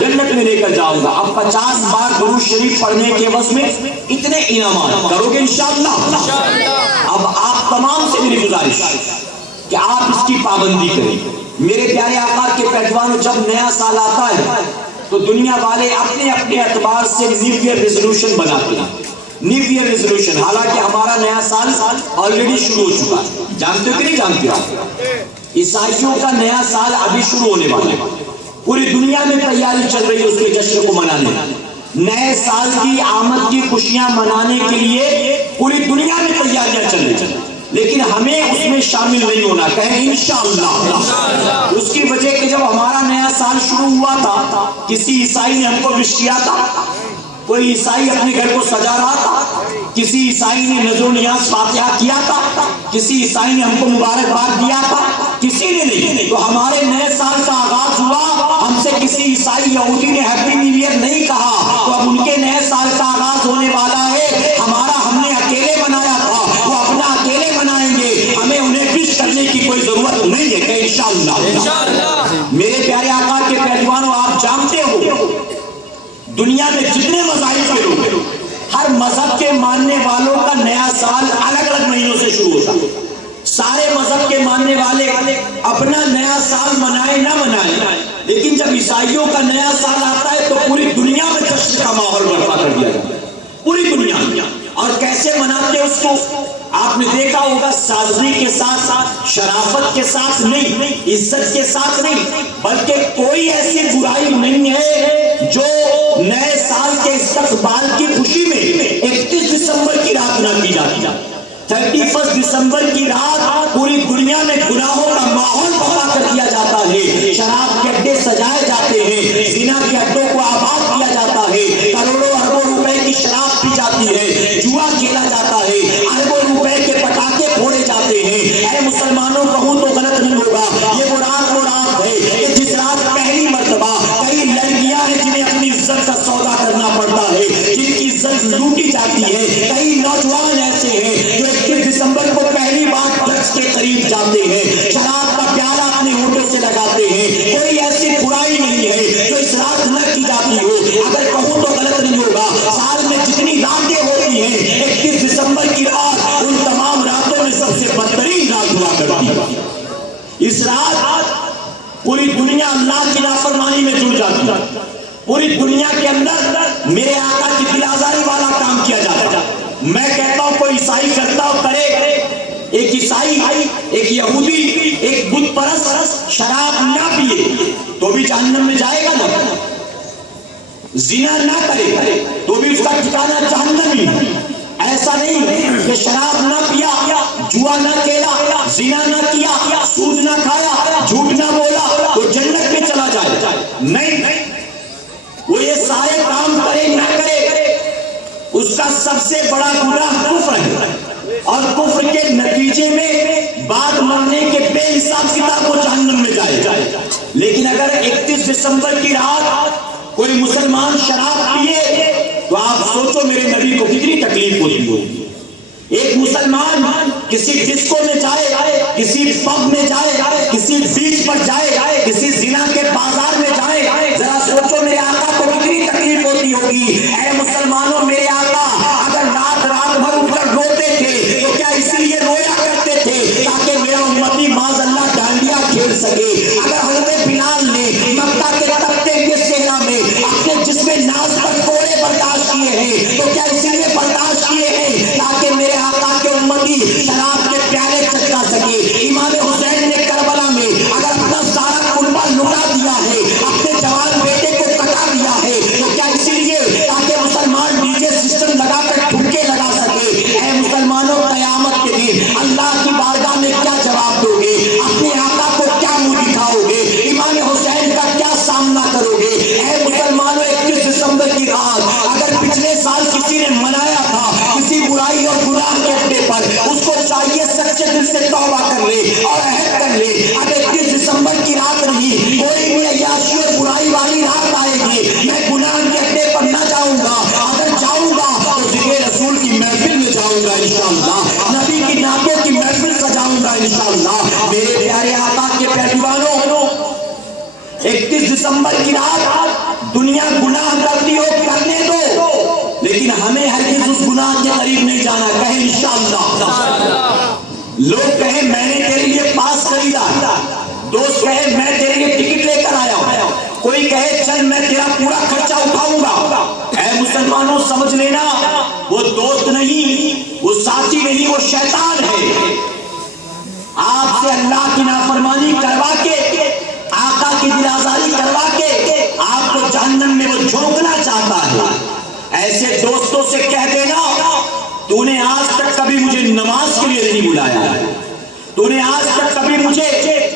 جنت میں لے کر جاؤں گا۔ اب 50 بار درود شریف پڑھنے کے عوض میں اتنے انعامات کرو گے انشاءاللہ۔ اب آپ تمام سے میری گزارش کہ آپ اس کی پابندی کریں۔ میرے پیارے آقا کے پیروانوں، جب نیا سال آتا ہے تو دنیا والے اپنے اپنے اعتبار سے نیو ایئر ریزولوشن بناتے ہیں، نیو ایئر ریزولوشن، حالانکہ ہمارا نیا سال آلریڈی شروع ہو چکا ہے، جانتے ہو کہ نہیں جانتے ہو؟ عیسائیوں کا نیا سال ابھی شروع ہونے والا ہے، پوری دنیا میں تیاری چل رہی ہے اس کے جشن کو منانے، نئے سال کی آمد کی خوشیاں منانے کے لیے پوری دنیا میں تیاریاں چل رہی ہیں، لیکن ہمیں اس میں شامل نہیں ہونا، کہیں انشاءاللہ۔ اس کی وجہ کہ جب ہمارا نیا سال شروع ہوا تھا کسی عیسائی نے ہم کو وش کیا تھا، کوئی عیسائی اپنے گھر کو سجا رہا تھا، کسی عیسائی نے نذر و نیاز فاتحہ کیا تھا، کسی عیسائی نے ہم کو مبارکباد دیا تھا، کسی نے نہیں۔ تو ہمارے نئے سال کا آغاز ہوا، ہم سے کسی عیسائی یہودی نے ہیپی نیو ایئر نہیں کہا، تو اب ان کے نئے سال کا آغاز ہونے والا ہے، ہمارا ہم نے اکیلے منایا تھا، وہ اپنا اکیلے منائیں گے، ہمیں انہیں وش کرنے کی کوئی ضرورت نہیں ہے، کہ انشاءاللہ۔ میرے پیارے آقا کے پیروانوں، آپ جانتے ہو دنیا میں جتنے مذاہب کے لوگ ہیں، ہر مذہب کے ماننے والوں کا نیا سال الگ الگ مہینوں سے شروع ہوتا ہے. سارے مذہب کے ماننے والے اپنا نیا سال منائے نہ منائے، لیکن جب عیسائیوں کا نیا سال آتا ہے تو پوری دنیا میں جشن کا ماحول برپا کر دیا جاتا ہے، پوری دنیا میں. اور کیسے مناتے اس کو آپ نے دیکھا ہوگا، سادگی کے ساتھ ساتھ، شرافت کے ساتھ نہیں، عزت کے ساتھ نہیں، بلکہ کوئی ایسی برائی نہیں ہے جو نئے سال کے استقبال کی خوشی میں 31 دسمبر کی رات نہ کی جاتی. 31 دسمبر کی رات پوری دنیا میں گناہوں کا ماحول برپا کر دیا جاتا ہے. شراب کے اڈے سجائے جاتے ہیں، زنا کے اڈوں کو آباد کیا جاتا ہے، کروڑوں اربوں روپے کی شراب پی جاتی ہے، جوا کھیلا جاتا ہے، اربوں روپے کے پٹاخے پھوڑے جاتے ہیں. اے مسلمانوں، کہوں تو غلط نہیں ہوگا، یہ وہ رات ہے کہ جس رات پہلی مرتبہ کئی لڑکیاں ہیں جنہیں اپنی عزت کا سودا کرنا پڑتا ہے، جن کی عزت لوٹی جاتی ہے. کئی نوجوان ایسے ہیں جو 31 دسمبر کو پہلی بار ڈرگس کے قریب جاتے ہیں، شراب کا پیالہ اپنے ہونٹوں سے لگاتے ہیں. کوئی ایسی برائی نہیں ہے جو اس رات نہ کی جاتی ہو. اگر کہوں تو غلط نہیں ہوگا، سال میں جتنی راتیں ہوتی ہیں 31 دسمبر کی رات ان تمام راتوں میں سب سے بدترین رات ہوا کرتی ہے. اس رات پوری دنیا اللہ کی نافرمانی میں جڑ جاتی ہے. پوری دنیا کے اندر میرے آقا کی دل آزاری والا کام کیا جاتا ہے. میں کہتا ہوں کوئی عیسائی کرتا ہو کرے، ایک عیسائی، ایک یہودی، ایک بت پرست شراب نہ پیے تو بھی جہنم میں جائے گا نا. زنا نہ کرے تو بھی اس کا ٹھکانہ جہنم ہی. ایسا نہیں کہ شراب نہ پیا، جوا نہ کھیلا، زنا نہ کیا، سود نہ کھایا، جھوٹ نہ بولا تو جنت میں چلا جائے. نہیں، وہ یہ سارے کام کرے نہ کرے، اس کا سب سے بڑا گناہ کفر ہے، اور کفر کے نتیجے میں بعد مرنے کے بے حساب کتاب وہ جہنم میں جائے. لیکن اگر 31 دسمبر کی رات کوئی مسلمان شراب پیے تو آپ سوچو میرے نبی کو کتنی تکلیف ہوتی ہوگی. ایک مسلمان کسی ڈسکو میں جائے، کسی پب میں جائے، کسی بیچ پر جائے، کسی زنا کے بازار میں جائے، ذرا سوچو میرے آقا کو کتنی تکلیف ہوتی ہوگی. اے مسلمانوں، میرے آقا اگر رات بھر اٹھ کر روتے تھے تو کیا اس لیے رویا کرتے تھے تاکہ میرا امتی معاذ اللہ ڈانڈیا کھیل سکے؟ اگر حضرت بلال نے مکہ کے تپتے ہوئے صحرا میں اپنے جسم ناز پر کوڑے برداشت کیے ہیں تو کیا اس لیے برداشت کیے ہیں تاکہ میرے آقا کے امتی شراب کے پیالے چٹکا سکے؟ امام حسین نے کربلا میں اگر اپنا سارا کنبہ لٹا دیا ہے، اپنے جوان بیٹے کو کٹا دیا ہے تو کیا اس لیے تاکہ مسلمان ڈی جے سسٹم لگا کر ٹھمکے لگا سکے؟ اے مسلمانوں، قیامت کے دن اللہ کی بارگاہ میں کیا جواب دو گے؟ اپنے آقا کو کیا منہ دکھاؤ گے؟ امام حسین کا کیا سامنا کرو گے؟ اے مسلمانوں، 31 دسمبر کی رات اگر پچھلے سال کسی نے منایا تھا کسی برائی اور گناہ کے اڈے پر، اس کو چاہیے سچے دل سے توبہ کر لے اور عہد کر لے. اگر 31 دسمبر کی رات نہیں، کوئی بھی عیاشی اور برائی والی رات آئے گی، میں گناہ کے اڈے پر نہ جاؤں گا. اگر جاؤں گا تو ذکر رسول کی محفل میں جاؤں گا انشاءاللہ، نبی کی نعتوں کی محفل سجاؤں گا انشاءاللہ. میرے پیارے آقا کے پہلوانوں، 31 دسمبر کی رات دنیا گناہ کرتی ہو کرنے دو، لیکن ہمیں ہرگز اس گناہ کے قریب نہیں جانا. کہیں انشاءاللہ. لوگ کہیں میں نے تیرے لیے پاس خریدا، دوست کہے میں تیرے لیے ٹکٹ لے کر آیا ہوں، کوئی کہے چل میں تیرا پورا خرچہ اٹھاؤں گا. اے مسلمانوں، سمجھ لینا وہ دوست نہیں، وہ ساتھی نہیں، وہ شیطان ہے. آپ سے اللہ کی نافرمانی کروا کے، آقا کی دل آزاری کروا کے آپ کو جہنم میں وہ جھونکنا چاہتا ہے. ایسے دوستوں سے کہہ دینا تو نے آج تک کبھی مجھے نماز کے لیے نہیں بلایا، تو نے آج تک کبھی مجھے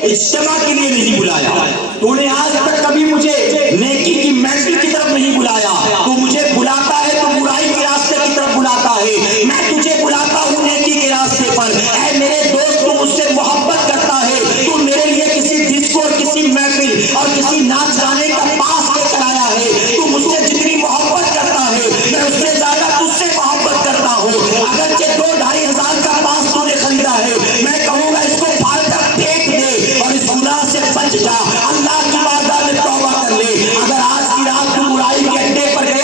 اجتماع کے لیے نہیں بلایا، تو نے آج تک کبھی مجھے نیکی کی محفل کی طرف نہیں بلایا. تو مجھے بلاتا ہے تو برائی کے راستے کی طرف بلاتا ہے، میں تجھے بلاتا ہوں نیکی کے راستے پر. اے میرے دوست، تو مجھ سے محبت کرتا ہے، تو میرے لیے کسی ڈسکو اور کسی محفل اور کسی ناچ گانے کا پاس لے کر آیا ہے. تو مجھ سے جتنی محبت کرتا ہے میں اس سے زیادہ تجھ سے محبت کرتا ہوں. اگرچہ 2-2.5 ہزار کا پاس تو نے خریدا ہے، میں کہوں گا اس کو پھاڑ کر پھینک دے اور اس گناہ سے بچ جا. اللہ کی بارگاہ میں توبہ کر لے. اگر آج کی رات کو برائی کے اڈے پر گیا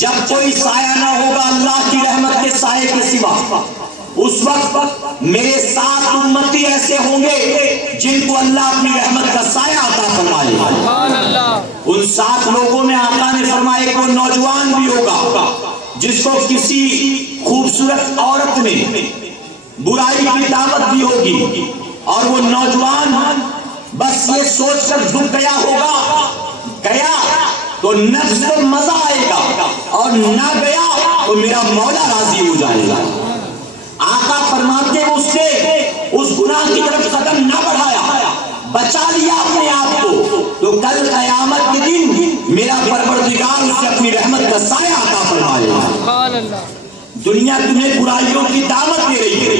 جب کوئی سایہ نہ ہوگا اللہ کی رحمت کے سائے کے سوا، اس وقت میرے 7 امتی ایسے ہوں گے جن کو اللہ اپنی رحمت کا سایہ عطا فرمائے گا۔ سبحان اللہ۔ ان 7 لوگوں میں آقا نے فرمایا کہ وہ نوجوان بھی ہوگا جس کو کسی خوبصورت عورت نے برائی کی دعوت دی ہوگی، اور وہ نوجوان بس یہ سوچ کر جھک گیا ہوگا، گیا تو نفس کو مزہ آئے گا، اور نہ گیا تو میرا مولا راضی ہو جائے گا۔ آقا فرماتے اس سے اس گناہ کی طرف قدم نہ بڑھایا، بچا لیا اپنے آپ کو، تو کل قیامت کے دن میرا پروردگار اسے اپنی رحمت کا سایہ عطا فرمائے گا۔ سبحان اللہ۔ دنیا تمہیں برائیوں کی دعوت دے رہی ہے،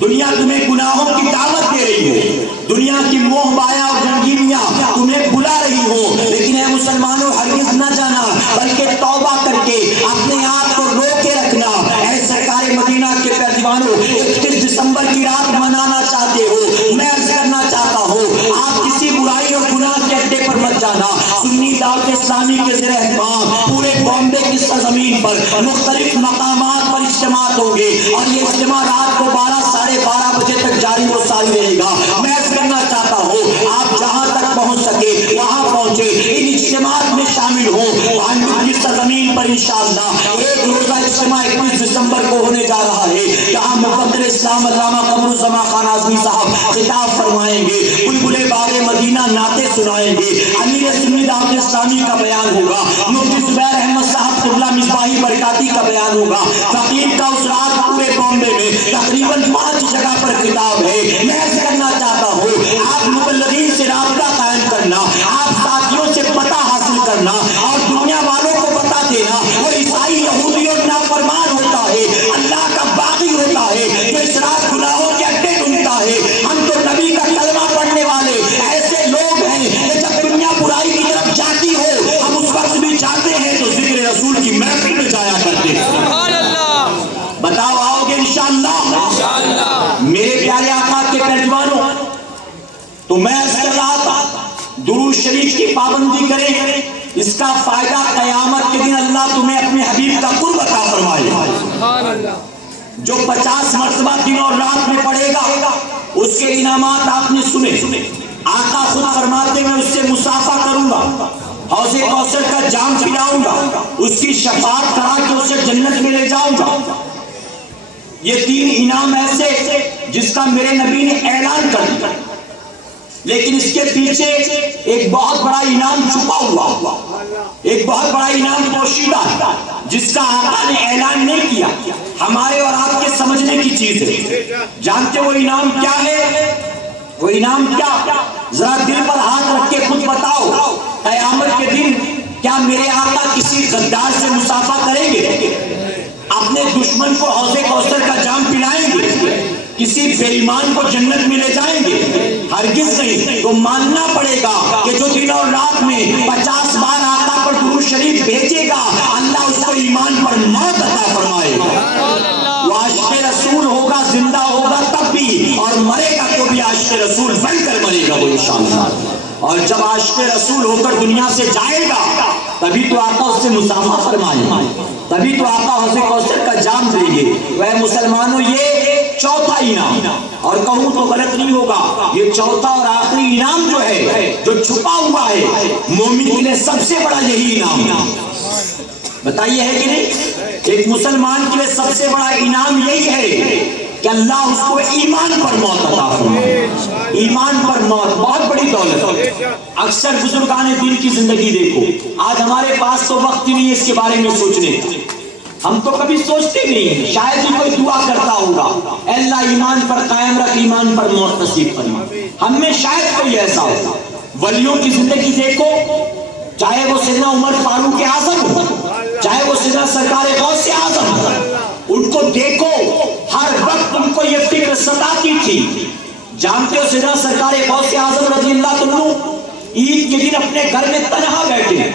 دنیا تمہیں گناہوں کی دعوت دے رہی ہے، دنیا کی موہ مایا اور رنگینیاں تمہیں بلا رہی ہو، لیکن اے مسلمانوں ہرگز نہ جانا، بلکہ توبہ کر کے اپنے آپ کو روکے رکھنا۔ اے سرکار مدینہ کے پیروانوں، 31 دسمبر کی رات منانا چاہتے ہو، میں عرض کرنا چاہتا ہوں آپ کسی برائی اور گناہ کے اڈے پر مت جانا۔ سنی دعوت اسلامی کے زیر اہتمام پورے بامبے کی سرزمین پر مختلف مقامات پر اجتماعات ہوں گے، اور یہ اجتماع رات کو 12 ساڑھے 12 بجے تک جاری و ساری رہے گا۔ میں عرض کرنا چاہتا ہوں آپ جہاں تک پہنچ سکے وہاں پہنچے، ان اجتماعات میں شامل ہوں۔ بامبے کی سرزمین پر انشاءاللہ ایک روزہ اجتماع 21 دسمبر کو ہونے جا رہا ہے، جہاں مقدر اسلام علامہ قمر الزمان خان اعظمی صاحب خطاب فرمائیں گے، بلبلے باغ مدینہ نعتیں سنائیں گے، امیر سنی دعوت اسلامی کا بیان ہوگا، مفتی زبیر احمد صاحب قبلہ مصباحی برکاتی کا بیان ہوگا، فقیر کا اس رات پورے بامبے میں تقریباً 5 جگہ پر خطاب ہے۔ میں عرض کرنا چاہتا ہوں آپ مبلغین سے رابطہ قائم کرنا، آپ ساتھیوں سے پتہ حاصل کرنا، اور دنیا والوں کو بتا دینا وہ عیسائی یہودی اور نافرمان ہوتا ہے، اللہ کا باغی ہوتا ہے، جو اس رات گناہوں کے اڈے ڈھونڈتا ہے۔ ہم تو نبی کا کلمہ پڑھنے والے ایسے لوگ ہیں کہ جب دنیا برائی کی طرف جاتی ہو ہم اس وقت بھی جاتے ہیں تو ذکر رسول کی محفل میں جایا کرتے ہیں۔ سبحان اللہ۔ بتاؤ آؤ گے انشاءاللہ؟ میرے پیارے آقا کے پیروانوں، تو میں عرض کر رہا تھا درود شریف کی پابندی کریں، اس کا فائدہ قیامت کے دن اللہ تمہیں اپنے حبیب کا قرب عطا فرمائے۔ سبحان اللہ۔ جو 50 مرتبہ دن اور رات میں پڑھے گا اس کے انعامات آپ نے سنے۔ آقا خود فرماتے میں اس سے مصافحہ کروں گا، حوض کوثر کا جام پلاؤں گا، اس کی شفاعت کرا کے اسے جنت میں لے جاؤں گا۔ یہ 3 انعام ایسے جس کا میرے نبی نے اعلان کر دیا، لیکن اس کے پیچھے ایک بہت بڑا انعام چھپا ہوا، ایک بہت بڑا انعام پوشیدہ جس کا آقا نے اعلان نہیں کیا، ہمارے اور آپ کے سمجھنے کی چیز ہے۔ جانتے وہ انعام کیا ہے؟ وہ انعام کیا؟ ذرا دل پر ہاتھ رکھ کے خود بتاؤ، قیامت کے دن کیا میرے آقا کسی غدار سے مصافحہ کریں گے؟ اپنے دشمن کو حوض کوثر کا جام پلائیں گے؟ کسی بے ایمان کو جنت میں لے جائیں گے؟ ہرگز نہیں۔ تو ماننا پڑے گا کہ جو دن اور رات میں 50 بار آقا پر درود شریف بھیجے گا اللہ اس کو ایمان پر موت عطا فرمائے گا۔ وہ عاشق رسول ہوگا، زندہ ہوگا تب بھی، اور مرے گا تو بھی عاشق رسول بن کر مرے گا وہ انشاءاللہ۔ اور جب عاشق رسول ہو کر دنیا سے جائے گا تبھی تو آقا اس سے مصافحہ فرمائے گا، تبھی تو آقا حوض کوثر کا جام دیں گے۔ وہ مسلمانوں یہ 4تھا انعام، اور کہوں تو غلط نہیں ہوگا، یہ 4تھا اور آخری انعام جو ہے جو چھپا ہوا ہے مومن کے لیے سب سے بڑا یہی انعام۔ بتائیے ہے کہ نہیں؟ ایک مسلمان کے لیے سب سے بڑا انعام یہی ہے کہ اللہ اس کو ایمان پر موت عطا فرمائے۔ ایمان پر موت بہت بڑی دولت۔ اکثر بزرگان دین کی زندگی دیکھو، آج ہمارے پاس تو وقت ہی نہیں ہے اس کے بارے میں سوچنے کا، ہم تو کبھی سوچتے نہیں، شاید ہی کوئی دعا کرتا ہوگا اے اللہ ایمان پر قائم رکھ، ایمان پر موت نصیب فرما، ہم میں شاید کوئی ایسا ہو۔ ولیوں کی زندگی دیکھو، چاہے وہ سیدنا عمر فاروق اعظم ہو، چاہے وہ سیدنا سرکار غوث اعظم ہو، ان کو دیکھو ہر وقت ان کو یہ فکر ستاتی تھی۔ جانتے ہو سیدنا سرکار غوث اعظم رضی اللہ عنہ عید کے دن اپنے گھر میں تنہا بیٹھے،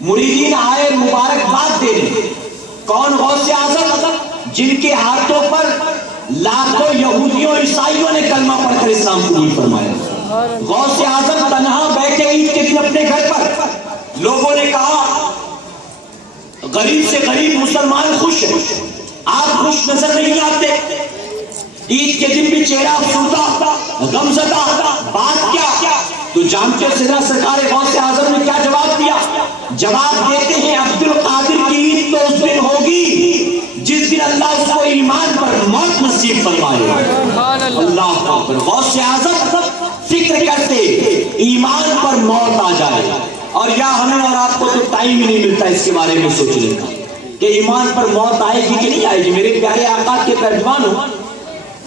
مریدین آئے مبارکباد دینے۔ کون غوث اعظم؟ جن کے ہاتھوں پر لاکھوں یہودیوں عیسائیوں نے کلمہ پڑھ کر اسلام قبول فرمایا۔ غوث اعظم تنہا بیٹھے عید کے دن اپنے گھر پر، لوگوں نے کہا غریب سے غریب مسلمان خوش ہے، آپ خوش نظر نہیں آتے؟ عید کے دن بھی چہرہ افسردہ، غمزدہ، بات کیا؟ تو جانتے ہو سیدنا سرکار غوث اعظم نے کیا جواب دیا؟ جواب دیتے ہیں عبد القادر کی عید تو اس دن ہوگی جس دن اللہ اس کو ایمان پر موت نصیب فرمائے۔ اللہ اکبر۔ غوث اعظم فکر کرتے ایمان پر موت آ جائے، اور یا ہمیں اور آپ کو تو ٹائم ہی نہیں ملتا اس کے بارے میں سوچنے کا کہ ایمان پر موت آئے گی کہ نہیں آئے گی۔ میرے پیارے آقا کے ترجمان ہو،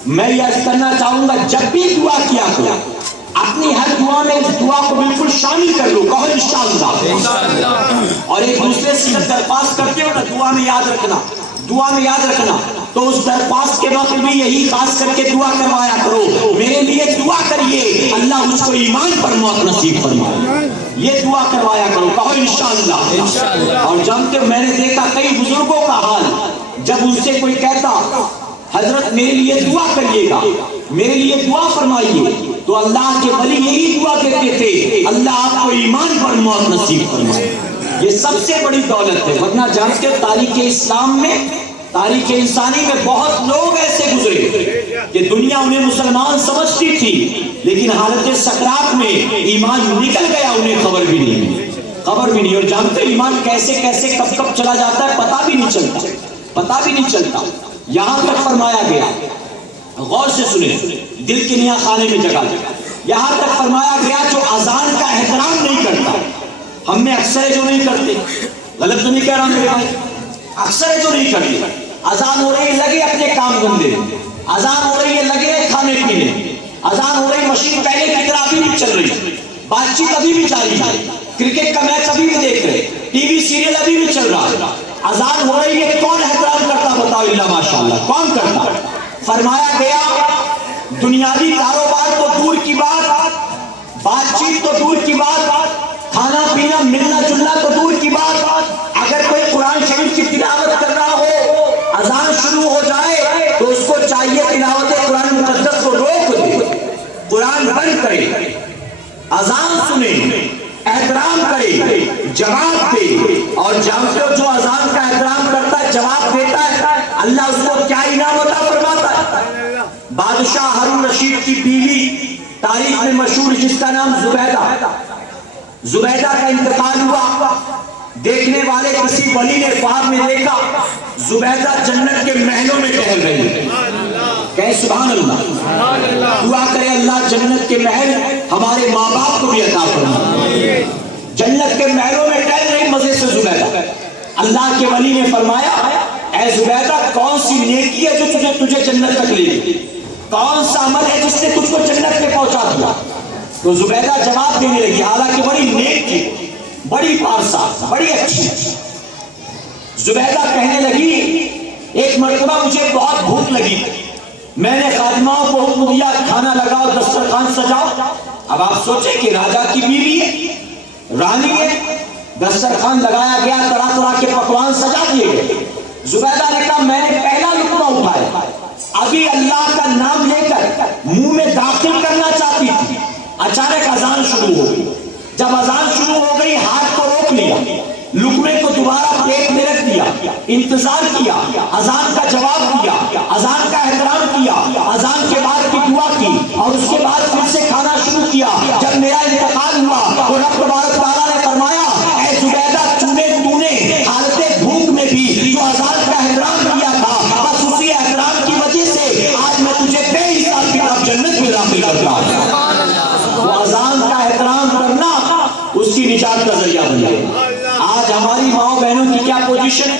میں یہ عرض کرنا چاہوں گا جب بھی دعا کیا کرو اپنی ہر دعا میں اس دعا کو بالکل شامل کر لو، کہو انشاءاللہ، اور ایک دوسرے سے جب درخواست کرتے ہو نا دعا میں یاد رکھنا، دعا میں یاد رکھنا، تو اس درخواست کے وقت بھی یہی خاص کر کے دعا کروایا کرو، میرے لیے دعا کریے اللہ مجھ کو ایمان پر موت نصیب فرمائے، یہ دعا کروایا کرو، کہو انشاءاللہ۔ اور جانتے ہو میں نے دیکھا کئی بزرگوں کا حال، جب ان سے کوئی کہتا حضرت میرے لیے دعا کریے گا، میرے لیے دعا فرمائیے، تو اللہ کے ولی یہی دعا کہتے تھے اللہ آپ کو ایمان پر موت نصیب فرمائے۔ یہ سب سے بڑی دولت ہے، ورنہ جانتے ہو تاریخ اسلام میں، تاریخ انسانی میں بہت لوگ ایسے گزرے کہ دنیا انہیں مسلمان سمجھتی تھی لیکن حالت سکرات میں ایمان نکل گیا، انہیں خبر بھی نہیں۔ اور جانتے ایمان کیسے کیسے کب کب چلا جاتا ہے پتہ بھی نہیں چلتا۔ یہاں تک فرمایا گیا، غور سے سنیں، دل کے نیا خانے میں جگہ دے، یہاں تک فرمایا گیا جو اذان کا احترام نہیں کرتا، ہم میں اکثر جو نہیں کرتے، غلط تو نہیں کہہ رہا میرے بھائی، اکثر جو نہیں کرتے، اذان ہو رہی ہے لگے اپنے کام دھندے، اذان ہو رہی ہے لگے کھانے پینے، اذان ہو رہی مشین پہلے کی طرح ابھی بھی چل رہی، بات چیت ابھی بھی جاری ہے، کرکٹ کا میچ ابھی بھی دیکھ رہے، ٹی وی سیریل ابھی بھی چل رہا ہے، اذان ہو رہی ہے، کون احترام کرتا بتاؤ؟ اللہ ماشاءاللہ، کون کرتا؟ فرمایا گیا دنیاوی کاروبار تو دور کی بات چیت تو دور کی بات، کھانا پینا ملنا جلنا تو دور کی بات، اگر کوئی قرآن شریف کی تلاوت کر رہا ہو اذان شروع ہو جائے تو اس کو چاہیے تلاوت قرآن مقدس کو روک دے، قرآن بند کرے، اذان سنے، احترام کرے، جواب دے۔ اور جانتے ہو جو اذان کا احترام کرتا ہے جواب دیتا ہے اللہ اس کو کیا انعام عطا فرماتا ہے؟ بادشاہ ہارون رشید کی بیوی تاریخ میں مشہور جس کا نام زبیدہ کا انتقال ہوا، دیکھنے والے کسی ولی نے خواب میں دیکھا زبیدہ جنت کے محلوں میں ٹہل رہی ہے، کہیں سبحان اللہ، دعا کرے اللہ جنت کے محل ہمارے ماں باپ کو بھی عطا فرمائے، جنت کے محلوں میں ٹہل رہی مزے سے زبیدہ۔ اللہ کے ولی نے فرمایا اے زبیدہ کون سی نیکی ہے جو تجھے جنت تک لے گئی، کون سا عمل ہے جس نے تجھ کو جنت پہ پہنچا دیا؟ تو زبیدہ جواب دینے لگی، حالانکہ بڑی نیک تھی، بڑی پارسا، بڑی اچھی۔ زبیدہ کہنے لگی ایک مرتبہ مجھے بہت بھوک لگی، میں نے خادماؤں کو حکم دیا کھانا لگاؤ دسترخوان سجاؤ۔ اب آپ سوچیں کہ راجا کی بیوی ہے، رانی ہے، دسترخوان لگایا گیا، طرح طرح کے پکوان سجا دیے گئے۔ زبیدہ نے کہا میں نے پہلا لقمہ اٹھایا، ابھی اللہ کا نام لے کر منہ میں داخل کرنا چاہتی تھی، اچانک اذان شروع ہو گئی۔ جب اذان شروع ہو گئی ہاتھ کو روک لیا، لقمے کو دوبارہ پیٹ میں رکھ دیا، انتظار کیا، اذان کا جواب دیا، اذان کا احترام کیا، اذان کے بعد کی دعا کی، اور اس کے بعد پھر سے کھانا شروع کیا۔ جب میرا انتقال ہوا تو رب تبارک تعالیٰ نے فرمایا اے زبیدہ تو نے حالت بھوک میں بھی جو اذان کا احترام کیا تھا، بس اسی احترام کی وجہ سے آج میں تجھے بے حساب کتاب جنت میں داخل کرتا ہوں۔ وہ اذان کا احترام کرنا اس کی نجات کا ذریعہ بن گیا۔ آج ہماری ماں بہنوں کی کیا پوزیشن ہے؟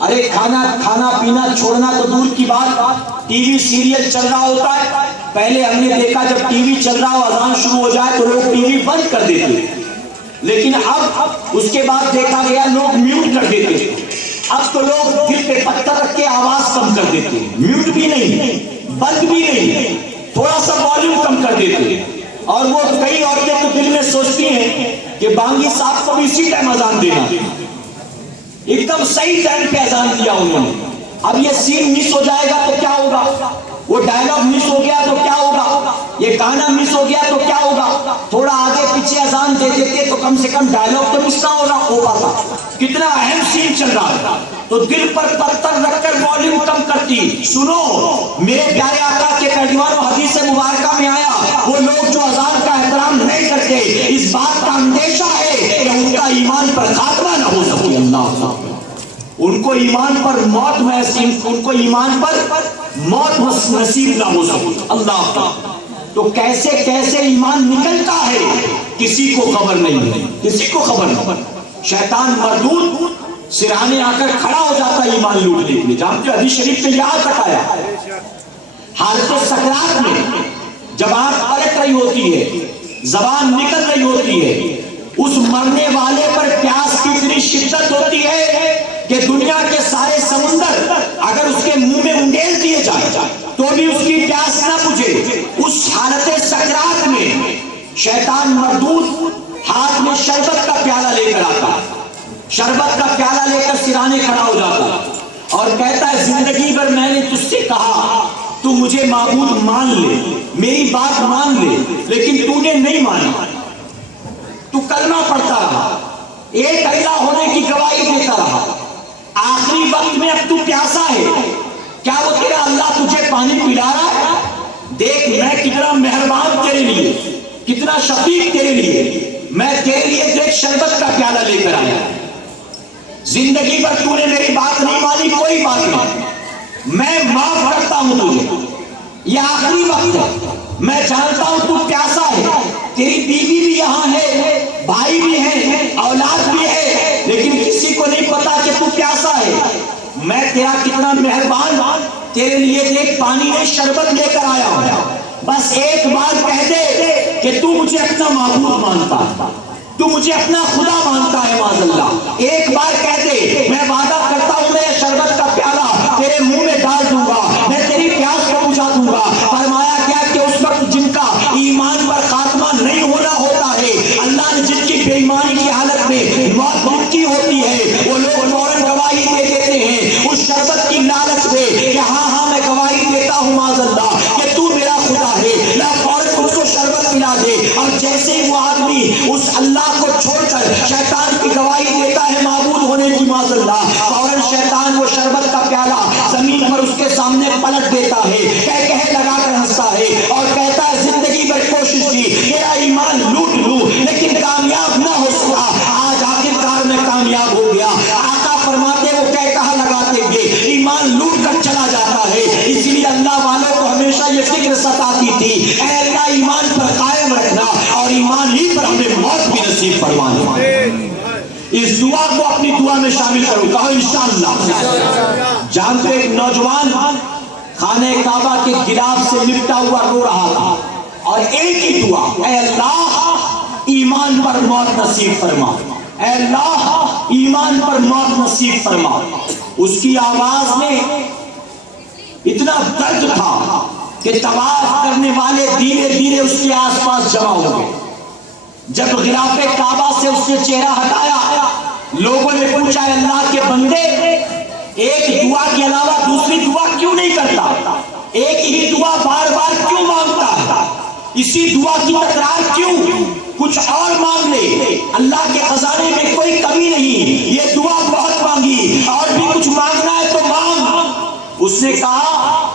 ارے کھانا پینا چھوڑنا تو دور کی بات، ٹی وی سیریل چل رہا ہوتا ہے، پہلے ہم نے دیکھا جب ٹی وی چل رہا ہو اذان شروع ہو جائے تو لوگ ٹی وی بند کر دیتے، لیکن اب اس کے بعد دیکھا گیا لوگ میوٹ کر دیتے، اب تو لوگ دل پہ پتھر رکھ کے آواز کم کر دیتے، میوٹ بھی نہیں، بند بھی نہیں، تھوڑا سا والیوم کم کر دیتے۔ اور وہ کئی عورتیں تو دل میں سوچتی ہیں کہ بانگی صاحب کو بھی اسی ٹائم اذان دینا، ایک دم صحیح ٹائم پہ اذان دیا انہوں نے، اب یہ سین مس ہو جائے گا تو کیا ہوگا؟ وہ ڈائلاگ مس ہو گیا تو کیا ہوگا، یہ گانا مس ہو گیا تو کیا ہوگا، تھوڑا آگے پیچھے اذان دے دیتے تو کم سے کم ڈائلاگ تو مس نہ ہو پاتا. کتنا اہم سین چل رہا تھا تو دل پر پتھر رکھ کر والیوم کم کرتی. سنو میرے پیارے آقا کے پہلوانوں، حدیث مبارکہ میں آیا وہ لوگ جو اذان کا احترام نہیں کرتے اس بات کا اندیشہ ہے کہ ان کا ایمان پر خاتمہ نہ ہو سکے. اللہ ان کو ایمان پر موت محسوس، ان کو ایمان پر موت نصیب نہ ہو سکے. اللہ تو کیسے کیسے ایمان نکلتا ہے کسی کو خبر نہیں ہے، کسی کو خبر نہیں. شیطان مردود سرانے آ کر کھڑا ہو جاتا ہے ایمان لوٹنے کے لیے. جانتے حدیث شریف میں یہاں تک آیا حالت سکرات میں جب آنکھ پلٹ رہی ہوتی ہے، زبان نکل رہی ہوتی ہے، اس مرنے والے پر پیاس کی اتنی شدت ہوتی ہے کہ دنیا کے سارے سمندر اگر اس کے منہ میں انڈیل دیے جائے تو بھی اس کی پیاس نہ بجھے. اس حالت سکرات میں شیطان مردود ہاتھ میں شربت کا پیالہ لے کر آتا، شربت کا پیالہ لے کر سرانے کھڑا ہو جاتا اور کہتا ہے زندگی بھر میں نے تجھ سے کہا تو مجھے معبود مان لے، میری بات مان لے، لیکن تو نے نہیں مانی. تو کلمہ پڑھتا رہا، ایک اللہ ہونے کی گواہی دیتا رہا، آخری وقت میں اب تو پیاسا ہے، کیا وہ تیرا اللہ تجھے پانی پلا رہا ہے؟ دیکھ میں کتنا مہربان تیرے لیے، کتنا شفیق تیرے لیے، میں تیرے لیے دیکھ شربت کا پیالہ لے کر آیا. زندگی بھر تو نے میری بات نہیں مانی، کوئی بات نہیں، میں معاف کرتا ہوں تجھے، یہ آخری وقت ہے، میں جانتا ہوں تو پیاسا ہے، تیری بیوی بھی یہاں ہے، بھائی بھی ہے، اولاد بھی ہے، لیکن کسی کو نہیں پتا کہ تو پیاسا ہے. میں تیرا کتنا مہربان، تیرے لیے ایک پانی میں شربت لے کر آیا ہوں. بس ایک بار کہہ دے کہ تو مجھے اپنا معبود مانتا ہے، تو مجھے اپنا خدا مانتا ہے معاذ اللہ. ایک بار کہہ دے میں وعدہ کرتا ہوں میں شربت کا پیالہ تیرے منہ میں ڈال دوں گا، میں تیری پیاس کو بجھا دوں گا. فرمایا کیا کہ اس وقت جن کا ایمان پر خاتمہ نہیں ہونا ہوتا ہے، اللہ نے جن کی بے ایمانی کی حالت میں موت ممکن ہوتی ہے، وہ لوگ فوراً گواہی دے دیتے ہیں اس شربت کی لالچ میں کہ ہاں میں گواہی دیتا ہوں معاذ اللہ کہ تو میرا خدا ہے. فوراً اس کو شربت پلا دے اور جیسے ہی وہ آدمی اس اللہ کو چھوڑ کر شیطان کی گواہی دیتا ہے معبود ہونے کی معاذ اللہ، فوراً شیطان وہ شربت کا پیالہ زمین پر اس کے سامنے پلٹ دیتا ہے، کہہ لگا کر ہنستا ہے اور کہتا ہے زندگی بھر کوشش کی میرا ایمان لوٹ لوں لیکن کامیاب نہ ہو سکا، آج آخرکار میں کامیاب ہو گیا. آقا فرماتے وہ کہا لگاتے ہوئے ایمان لوٹ کر چلا جاتا ہے. اس لیے اللہ والوں کو ہمیشہ یہ فکر ستاتی تھی اے اللہ ایمان پر قائم رکھنا اور ایمان ہی پر ہمیں موت بھی نصیب فرمانا. اس دعا کو اپنی دعا میں شامل کرو، کہو انشاءاللہ. جانتے ایک نوجوان خانہ کعبہ کے گلاف سے لپٹا ہوا رو رہا تھا اور ایک ہی دعا، اے اللہ ایمان پر موت نصیب فرما، اے اللہ ایمان پر موت نصیب فرما. اس کی آواز میں اتنا درد تھا کہ طواف کرنے والے دھیرے دھیرے اس کے آس پاس جمع ہو گئے. جب غلاف کعبہ سے اس نے چہرہ ہٹایا لوگوں نے پوچھا اللہ کے بندے ایک دعا کے علاوہ دوسری دعا کیوں نہیں کرتا، ایک ہی دعا بار بار کیوں مانگتا، اسی دعا کی تکرار کیوں، کچھ اور مانگ لے، اللہ کے خزانے میں کوئی کمی نہیں، یہ دعا بہت مانگی اور بھی کچھ مانگنا ہے تو مانگ. اس نے کہا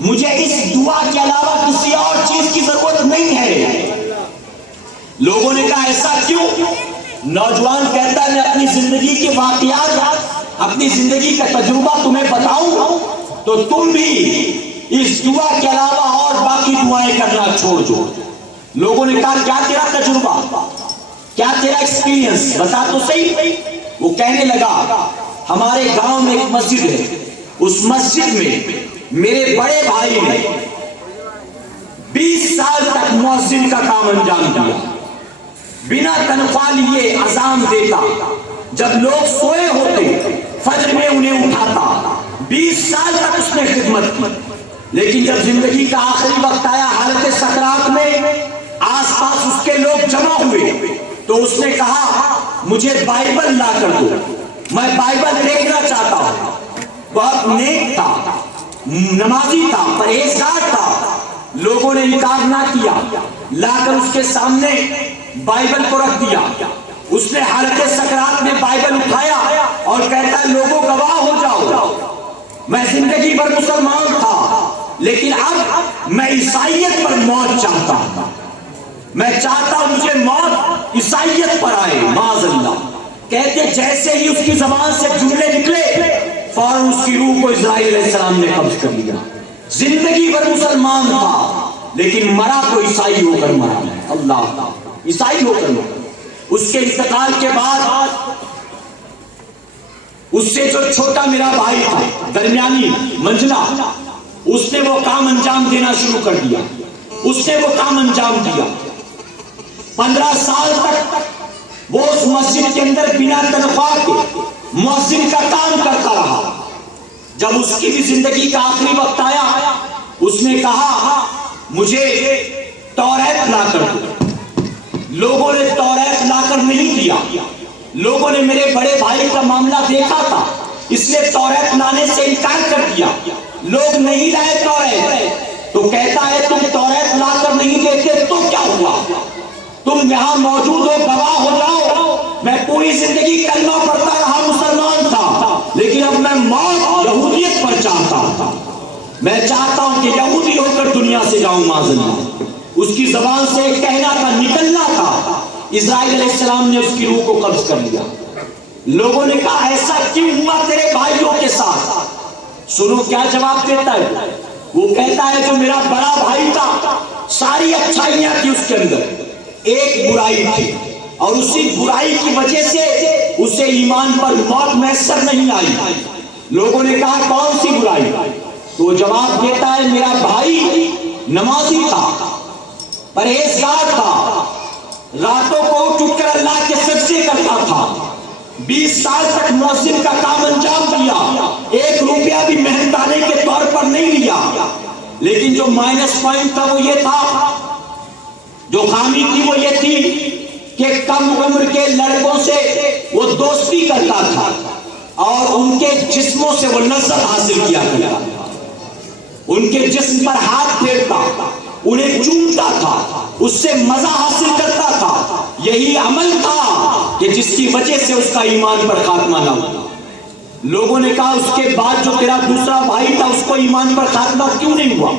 مجھے اس دعا کے علاوہ کسی اور چیز کی ضرورت نہیں ہے. لوگوں نے کہا ایسا کیوں؟ نوجوان کہتا ہے میں اپنی زندگی کے واقعات، اپنی زندگی کا تجربہ تمہیں بتاؤں تو تم بھی اس دعا کے علاوہ اور باقی دعائیں کرنا چھوڑ دو. لوگوں نے کہا کیا تیرا تجربہ، کیا تیرا ایکسپیرینس بتا تو صحیح. وہ کہنے لگا ہمارے گاؤں میں ایک مسجد ہے، اس مسجد میں میرے بڑے بھائی نے 20 سال تک مؤذن کا کام انجام دیا، بنا تنخواہ لیے اذان دیتا، جب لوگ سوئے ہوتے فجر میں انہیں اٹھاتا. 20 سال تک اس نے خدمت کی. لیکن جب زندگی کا آخری وقت آیا حالت سکرات میں آس پاس اس کے لوگ جمع ہوئے تو اس نے کہا مجھے بائبل لا کر دو، میں بائبل دیکھنا چاہتا ہوں. بہت نیک تھا، نمازی تھا، پرہیزگار تھا، لوگوں نے انکار نہ کیا، لا کر اس کے سامنے بائبل کو رکھ دیا، اس نے حالت سکرات میں بائبل اٹھایا اور کہتا ہے لوگوں گواہ ہو جاؤ، میں زندگی بھر مسلمان تھا لیکن اب میں عیسائیت پر موت چاہتا ہوں، میں چاہتا ہوں مجھے موت عیسائیت پر آئے، معاذ اللہ۔ کہتے جیسے ہی اس کی زبان سے جملے نکلے فوراً اس کی روح کو اسرائیل علیہ السلام نے قبض کر لیا۔ زندگی بھر مسلمان تھا لیکن مرا تو عیسائی ہو کر مرا، اللہ، عیسائی ہو کر مرا۔ اس کے انتقال کے بعد اس سے جو چھوٹا میرا بھائی تھا، درمیانی منزلہ، اس نے وہ کام انجام دینا شروع کر دیا، اس نے وہ کام انجام دیا۔ 15 سال تک وہ اس مسجد کے اندر بنا تنخواہ کے مؤذن کا کام کرتا رہا۔ جب اس کی بھی زندگی کا آخری وقت آیا، اس نے کہا مجھے توریت لا کر دو۔ لوگوں نے توریت لا کر نہیں دیا، لوگوں نے میرے بڑے بھائی کا معاملہ دیکھا تھا اس لیے توریت لانے سے انکار کر دیا، لوگ نہیں لائے توریت۔ تو کہتا ہے تم توریت لا کر نہیں دیتے تو کیا ہوا؟ تم یہاں موجود ہو، گواہ ہو جاؤ، میں پوری زندگی کلمہ پڑھتا رہا، مسلمان تھا لیکن اب میں موت یہودیت پر چاہتا تھا، میں چاہتا ہوں کہ یہودی ہو کر دنیا سے جاؤں، معاذ اللہ۔ اس کی زبان سے کہنا تھا، نکلنا تھا، اسرائیل علیہ السلام نے اس کی روح کو قبض کر لیا۔ لوگوں نے کہا ایسا کیوں ہوا تیرے بھائیوں کے ساتھ؟ سنو کیا جواب دیتا ہے، وہ کہتا ہے جو میرا بڑا بھائی تھا ساری اچھائیاں تھی اس کے اندر، ایک برائی تھی اور اسی برائی کی وجہ سے اسے ایمان پر موت میسر نہیں آئی۔ لوگوں نے کہا کون سی برائی؟ تو جواب دیتا ہے میرا بھائی نمازی تھا، پرہیزگار تھا، راتوں کو اٹھ کر اللہ کے سجدے کرتا تھا، 20 سال تک مؤذن کا کام انجام دیا، 1 روپیہ بھی محنتانے کے طور پر نہیں لیا، لیکن جو مائنس پوائنٹ تھا وہ یہ تھا، جو خامی تھی وہ یہ تھی کہ کم عمر کے لڑکوں سے وہ دوستی کرتا تھا اور ان کے جسموں سے وہ لذت حاصل کیا کرتا تھا، ان کے جسم پر ہاتھ پھیرتا، انہیں چومتا تھا، اس سے مزہ حاصل کرتا تھا۔ یہی عمل تھا کہ جس کی وجہ سے اس کا ایمان پر خاتمہ نہ ہوا۔ لوگوں نے کہا اس کے بعد جو تیرا دوسرا بھائی تھا اس کو ایمان پر خاتمہ کیوں نہیں ہوا؟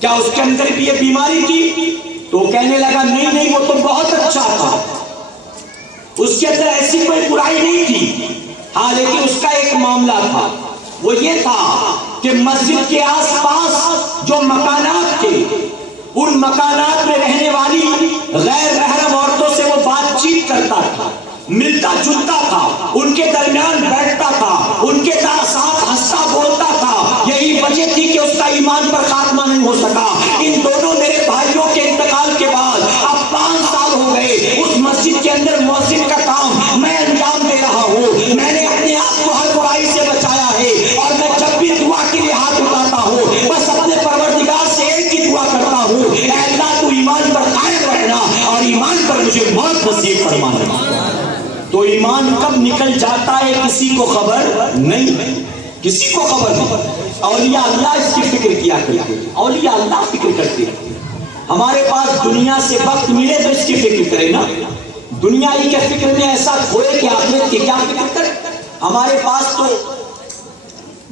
کیا اس کے اندر بھی یہ بیماری تھی؟ تو کہنے لگا نہیں وہ تو بہت اچھا تھا، اس کے اندر ایسی کوئی برائی نہیں تھی، ہاں لیکن اس کا ایک معاملہ تھا، وہ یہ تھا کہ مسجد کے آس پاس جو مکانات تھے ان مکانات میں رہنے والی غیر محرم عورتوں سے وہ بات چیت کرتا تھا، ملتا جلتا تھا، ان کے درمیان بیٹھتا تھا، ان کے ساتھ ہنستا بولتا تھا۔ یہی وجہ تھی کہ اس کا ایمان پر خاتمہ نہیں ہو سکا۔ ان دونوں میرے بھائیوں کے انتقال کے بعد اب 5 سال ہو گئے، اس مسجد کے اندر مؤذن کا کام میں انجام دے رہا ہوں، میں نے اپنے آپ کو ہر برائی سے بچایا ہے اور میں جب بھی دعا کے لیے ہاتھ اٹھاتا ہوں بس اپنے پروردگار سے ایک ہی دعا کرتا ہوں، اے اللہ تو ایمان پر قائم رہنا اور ایمان پر مجھے موت نصیب فرمانا۔ تو ایمان کب نکل جاتا ہے کسی کو خبر نہیں، کسی کو خبر نہیں۔ اولیاء اللہ اس کی فکر کیا کرتے، اولیاء اللہ فکر کرتے ہیں۔ ہمارے پاس دنیا سے وقت ملے تو اس کی فکر کرے نا، دنیا ہی کے فکر میں ایسا کھوئے کہ آخرت کی کیا فکر کرے؟ ہمارے پاس تو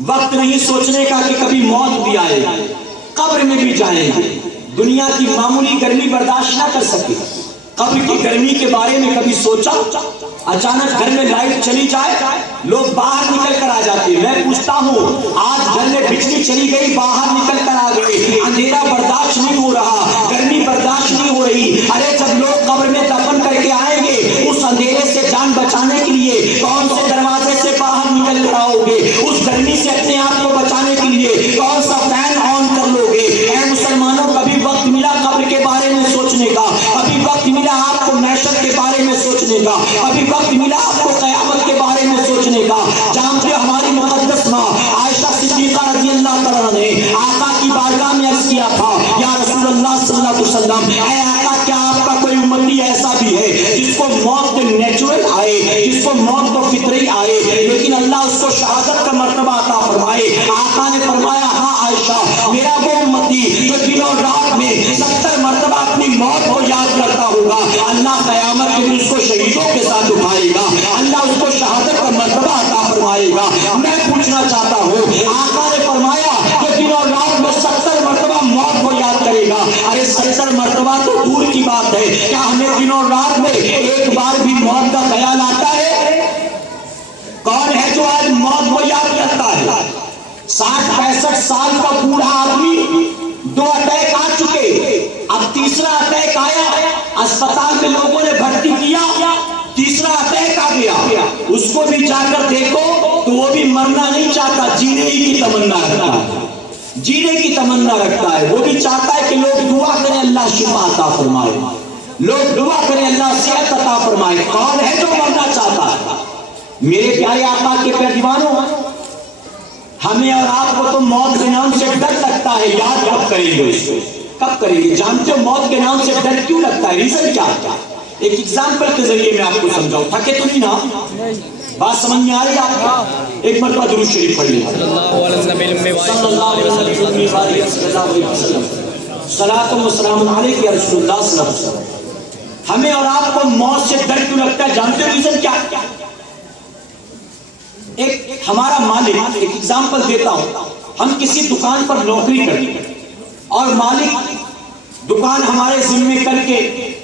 وقت نہیں سوچنے کا کہ کبھی موت بھی آئے گا، قبر میں بھی جائیں گے، دنیا کی معمولی گرمی برداشت نہ کر سکے، قبر کی گرمی کے بارے میں کبھی سوچا؟ اچانک گھر میں لائٹ چلی جائے لوگ باہر نکل کر آ جاتے ہیں، میں پوچھتا ہوں آج گھر میں بجلی چلی گئی باہر نکل کر آ گئے، اندھیرا برداشت نہیں ہو رہا، گرمی برداشت نہیں ہو رہی، ارے جب لوگ قبر میں دفن کر کے آئیں گے اس اندھیرے سے جان بچانے کے لیے کون سے دروازے سے باہر نکل کر آؤ گے؟ اس گرمی سے اپنے آپ کو بچانے کے لیے کون سا فین آن کر لو گے؟ اے مسلمانوں کبھی وقت ملا قبر کے بارے میں سوچنے کا، ابھی وقت ملا آپ کو معیشت کے بارے میں سوچنے کا، ابھی وقت ملا آپ کو قیامت کے بارے میں سوچنے کا؟ جانتے ہماری مقدس ماں عائشہ صدیقہ رضی اللہ تعالیٰ نے آقا کی بارگاہ میں عرض کیا تھا یا رسول اللہ صلی اللہ علیہ وسلم، اے آقا کیا آپ کا کوئی امتی ایسا بھی ہے جس کو موت تو نیچرل آئے، جس کو موت تو فطری آئے لیکن اللہ اس کو شہادت کا مرتبہ عطا فرمائے؟ آقا نے فرمایا ہاں عائشہ ہوگا میرا وہ امتی جو دن اور رات میں 70 مرتبہ اپنی موت کو یاد کرتا ہوگا، اللہ قیامت کے دن اس کو شہیدوں کے ساتھ اٹھائے گا، اللہ اس کو شہادت کا مرتبہ عطا فرمائے گا۔ میں پوچھنا چاہتا ہوں، آقا نے فرمایا کہ دن اور رات میں 70 مرتبہ موت کو یاد کرے گا۔ ارے 70 مرتبہ تو دور کی بات ہے، کیا ہمیں دن اور رات میں ایک بار بھی موت کا خیال آتا ہے؟ کون ہے جو آج موت کو یاد کرتا ہے؟ 60-65 سال کا بوڑھا آدمی، 2 اٹیک آ چکے، اب تیسرا اٹیک آیا، اسپتال میں لوگوں نے بھرتی کیا، تیسرا اٹیک آ گیا، اس کو بھی جا کر دیکھو تو وہ بھی مرنا نہیں چاہتا، جینے ہی کی تمنا رکھتا ہے، جینے کی تمنا رکھتا ہے۔ وہ بھی چاہتا ہے کہ لوگ دعا کریں اللہ شفا عطا فرمائے، لوگ دعا کریں اللہ صحت عطا فرمائے۔ کون ہے جو مرنا چاہتا ہے؟ میرے پیارے آقا کے پیروانوں، ہمیں اور آپ کو تو موت کے نام سے ڈر لگتا ہے، یاد کب کریں گے اس کو؟ کب کریں گے؟ جانتے ہو موت کے نام سے ڈر کیوں لگتا ہے؟ ریزن کیا ہے؟ ایک ایگزامپل کے ذریعے میں آپ کو سمجھاؤں، تھکے تو نہیں نا؟ بات سمجھ میں آ رہی ہے آپ کو؟ ایک مرتبہ درود شریف پڑھ لیں۔ صلی اللہ علیہ وسلم، صلاۃ و سلام علیک یا رسول اللہ صلی اللہ علیہ وسلم۔ ہمیں اور آپ کو موت سے ڈر کیوں لگتا ہے؟ جانتے ہو ریزن کیا ہے؟ ایک ہمارا مالک، ایک ایگزامپل دیتا ہوں، ہم کسی دکان پر نوکری کرتے ہیں اور مالک دکان ہمارے ذمے کر کے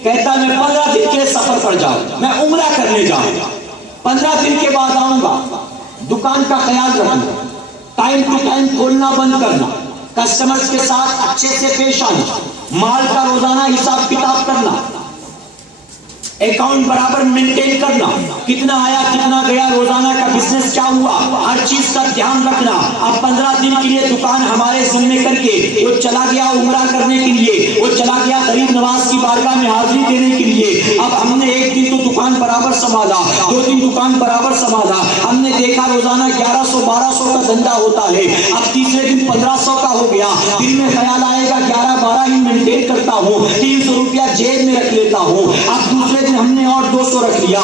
کہتا ہے میں 15 دن کے سفر پر جاؤں، میں عمرہ کرنے جاؤں گا، 15 دن کے بعد آؤں گا۔ دکان کا خیال رکھنا، ٹائم ٹو ٹائم کھولنا بند کرنا، کسٹمرز کے ساتھ اچھے سے پیش آنا، مال کا روزانہ حساب کتاب کرنا، اکاؤنٹ برابر مینٹین کرنا، کتنا آیا کتنا گیا، روزانہ کا بزنس کیا ہوا، ہر چیز کا دھیان رکھنا۔ اب 15 دن کے لیے دکان ہمارے ذمے کر کے وہ چلا گیا عمرہ کرنے کے لیے، وہ چلا گیا غریب نواز کی بارگاہ میں حاضری دینے کے لیے۔ اب ہم نے ایک دن تو دکان برابر سنبھالا، 2 دن دکان برابر سنبھالا، ہم نے دیکھا روزانہ 1100-1200 کا دھندا ہوتا ہے، اب تیسرے دن 1500 کا ہو گیا، دل میں خیال آئے گا 11-12 ہی مینٹین کرتا ہوں، 300 روپیہ جیب میں رکھ لیتا ہوں۔ اب دوسرے ہم نے اور 200 رکھ لیا،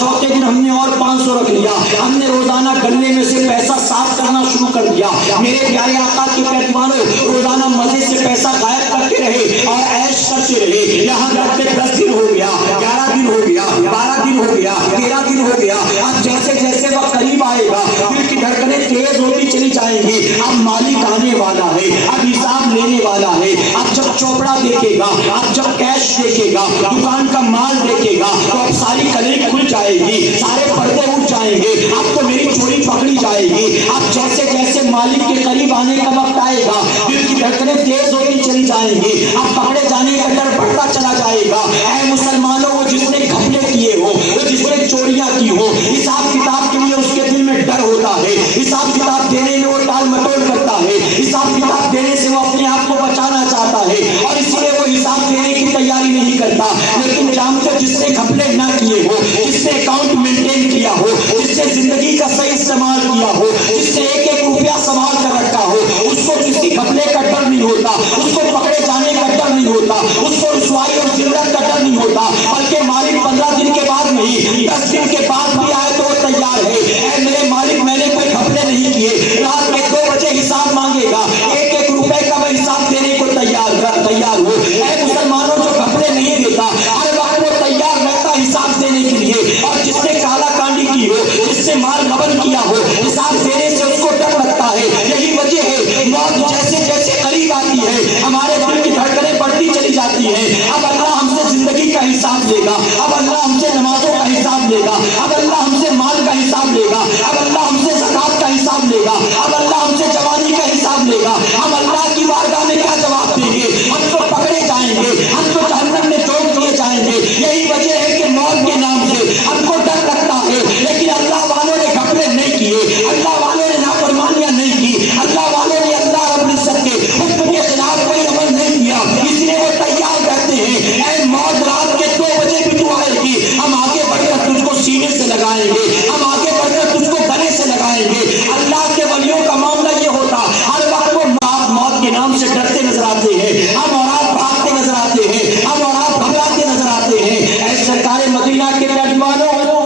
چوتھے دن ہم نے اور 500 رکھ لیا، ہم نے روزانہ گلے میں سے پیسہ صاف کرنا شروع کر دیا۔ میرے پیارے آقا کے پیروانوں، روزانہ مزے سے پیسہ غائب کرتے رہے اور عیش کرتے رہے، یہاں تک کہ 10 دن ہو گیا، 11 دن ہو گیا، 12 دن ہو گیا، 13 دن ہو گیا۔ اب جیسے جیسے وہ قریب آئے گا دل کی دھڑکنیں تیز ہوتی چلی جائیں گی، اب مالک آنے والا ہے، اب حساب لینے والا ہے۔ اب جب چوپڑا دیکھے گا، اب جب کیش دیکھے گا، دکان کا مال دیکھے گا، تو اب ساری کلیں کھل جائے گی، سارے پردے اٹھ جائیں گے، اب تو میری چوری پکڑی جائے گی۔ اب جیسے جیسے مالک کے قریب آنے کا وقت آئے گا دل کی دھڑکنیں تیز ہوتی چلی جائیں گی، اب پکڑے جانے کا ڈر بڑھتا چلا جائے گا۔ اے مسلمانوں، وہ جس نے گھپلے کیے ہو، وہ جس نے چوریاں کی ہو، حساب کتاب کے لیے اس کے دل میں ڈر ہوتا ہے، حساب کتاب دینے میں وہ ٹال مٹول کرتا ہے، حساب کتاب دینے سے وہ اپنے آپ کو بچانا چاہتا ہے اور اس لیے وہ حساب دینے کی تیاری نہیں کرتا۔ لیکن جانتے جس نے گھپلے نہ کیے ہو، جس نے اکاؤنٹ مینٹین کیا ہو، جس نے زندگی کا صحیح استعمال کیا ہو، جس نے ایک ایک روپیہ سنبھال کر رکھا ہو، اس کو کسی گھپلے کا ڈر نہیں ہوتا، اس کو پکڑے جانے کا ڈر نہیں ہوتا، اس کو رسوائی اور ذلت کا ڈر نہیں ہوتا، بلکہ مالک 15 دن کے بعد نہیں 10 دن کے بعد بھی آئے تو وہ تیار ہے۔ اے میرے مالک، میں نے کوئی گھپلے نہیں کیے، رات کے 2 بجے حساب مانگے گا، ایک ایک روپے کا میں حساب دینے کو تیار ہو۔ اے مسلمانوں، جو گھپلے نہیں دیتا ہر وقت وہ تیار رہتا حساب دینے کے لیے، اور جس نے کالا کانڈی کی ہو، جس نے مال غبن کیا ہو، حساب دینے سے اس کو ڈر لگتا ہے۔ یہی وجہ ہے موت جیسے جیسے قریب آتی ہے ہمارے دل کی دھڑکنیں بڑھتی چلی جاتی ہیں۔ اب اللہ ہم سے زندگی کا حساب لے گا، اب اللہ ہم سے نمازوں کا حساب لے گا، اب اللہ ہم سے مال کا حساب لے گا، اب اللہ ہم سے زکات کا حساب لے گا، اب اللہ ہم سے جوانی کا حساب لے گا۔ ہم اللہ کی بارگاہ میں کیا جواب دیں گے؟ ہم تو پکڑے جائیں گے، ہم تو جہنم میں ڈال دیے جائیں گے۔ یہی وجہ ہے کہ موت کے نام سے ہم کو ڈر لگتا ہے، لیکن اللہ والوں نے گھپلے نہیں کیے، اللہ والوں نے نافرمانیاں نہیں کی، اللہ والوں نے اللہ رب العزت کے حکم کے خلاف کوئی عمل نہیں کیا، اس لیے وہ تیار رہتے ہیں۔ اے موت، رات کے 2 بجے بھی تو آئے گی، ہم آگے بڑھ کر تجھ کو سینے سے لگائیں گے، ہم آگے بڑھ کر تجھ کو گلے سے لگائیں گے۔ اللہ کے ولیوں کا معاملہ یہ ہوتا، ہر وقت وہ موت کے نام سے ڈرتے نظر آتے ہیں، ہم اور آپ بھاگتے نظر آتے ہیں، ہم اور آپ گھبراتے نظر آتے ہیں۔ اے سرکار مدینہ کے پیروانوں،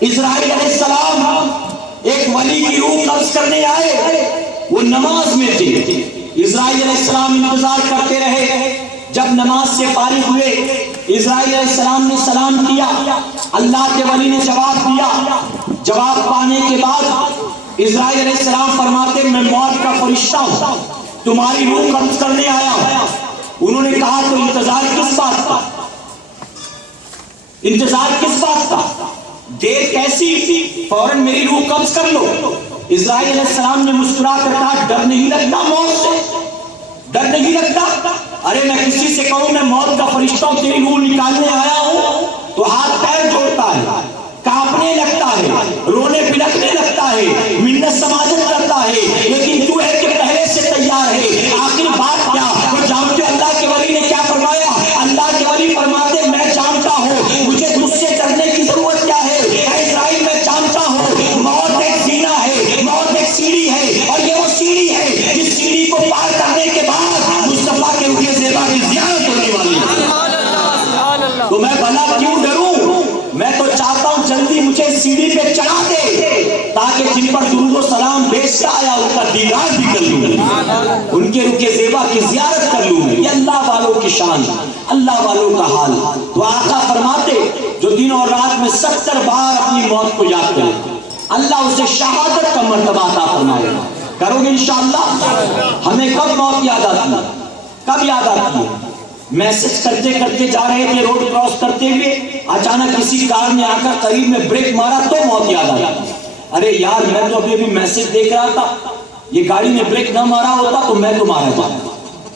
اسرائیل علیہ السلام ایک ولی کی روح قبض کرنے آئے، وہ نماز میں تھے، اسرائیل علیہ السلام انتظار کرتے رہے. جب نماز سے فارغ ہوئے اسرائیل علیہ السلام نے سلام کیا. اللہ کے ولی نے جواب دیا. جواب پانے کے بعد اسرائیل علیہ السلام فرماتے میں موت کا فرشتہ ہوں, تمہاری روح قبض کرنے آیا ہوں. انہوں نے کہا تو انتظار کس بات کا, انتظار کس بات کا, دیر کیسی, فوراً میری روح قبض کر لو. اسرائیل علیہ السلام نے مسکرا کر کہا ڈر نہیں لگتا موت سے, ڈر نہیں لگتا؟ ارے میں کسی سے کہوں میں موت کا فرشتہ ہوں, تیری روح نکالنے آیا ہوں تو ہاتھ پیر جوڑتا ہے, کانپنے لگتا ہے, رونے پلکنے لگتا ہے, منت سماجت کرتا ہے. لیکن تو ہے کہ پہلے سے تیار ہے. آخر بات کیا, وہ جانتے ہو اللہ کے ولی نے کیا فرمایا؟ اللہ کے ولی فرماتے میں جانتا ہوں مجھے تجھ سے ڈرنے کی ضرورت کیا ہے. اے اسرائیل میں جانتا ہوں موت ایک زینہ ہے, موت ایک سیڑھی ہے, اور یہ وہ سیڑھی ہے جس سیڑھی کو پار کرنے کے بعد مصطفیٰ کے روح زیبا کی زیارت ہونے والی ہے. تو میں بھلا کیوں ڈروں؟ میں تو چاہتا ہوں جلدی مجھے سیڑھی پہ چڑھا دے تاکہ جن پر درود و سلام بھیجتا آیا ان کا دیدار بھی کر لوں, ان کے رخ زیبا کی زیارت کر لوں. یہ اللہ والوں کی شان, اللہ والوں کا حال. تو آقا فرماتے جو دن اور رات میں 70 بار اپنی موت کو یاد کرے اللہ اسے شہادت کا مرتبہ عطا فرمائے. کرو گے انشاءاللہ؟ ہمیں کب موت یاد آتی ہے, کب یاد آتی ہے؟ میسج کرتے کرتے جا رہے تھے, روڈ کراس کرتے ہوئے اچانک کسی کار نے آ کر قریب میں بریک مارا تو موت یاد آ جاتی. ارے یار میں تو ابھی میسج دیکھ رہا تھا, یہ گاڑی نے بریک نہ مارا ہوتا تو میں تو مارا تھا.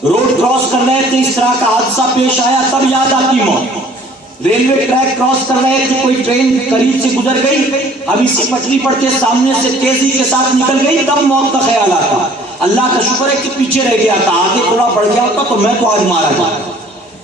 روڈ کراس کر رہے تھے, اس طرح کا حادثہ پیش آیا تب یاد آتی موت. ریلوے ٹریک کراس کر رہے تھے, کوئی ٹرین قریب سے گزر گئی, اب اسی پٹری پر کے سامنے سے تیزی کے ساتھ نکل گئی, تب موت کا خیال آتا. اللہ کا شکر ہے کہ پیچھے رہ گیا تھا, آگے تھوڑا بڑھ گیا ہوتا تو میں تو آج مارا جاتا.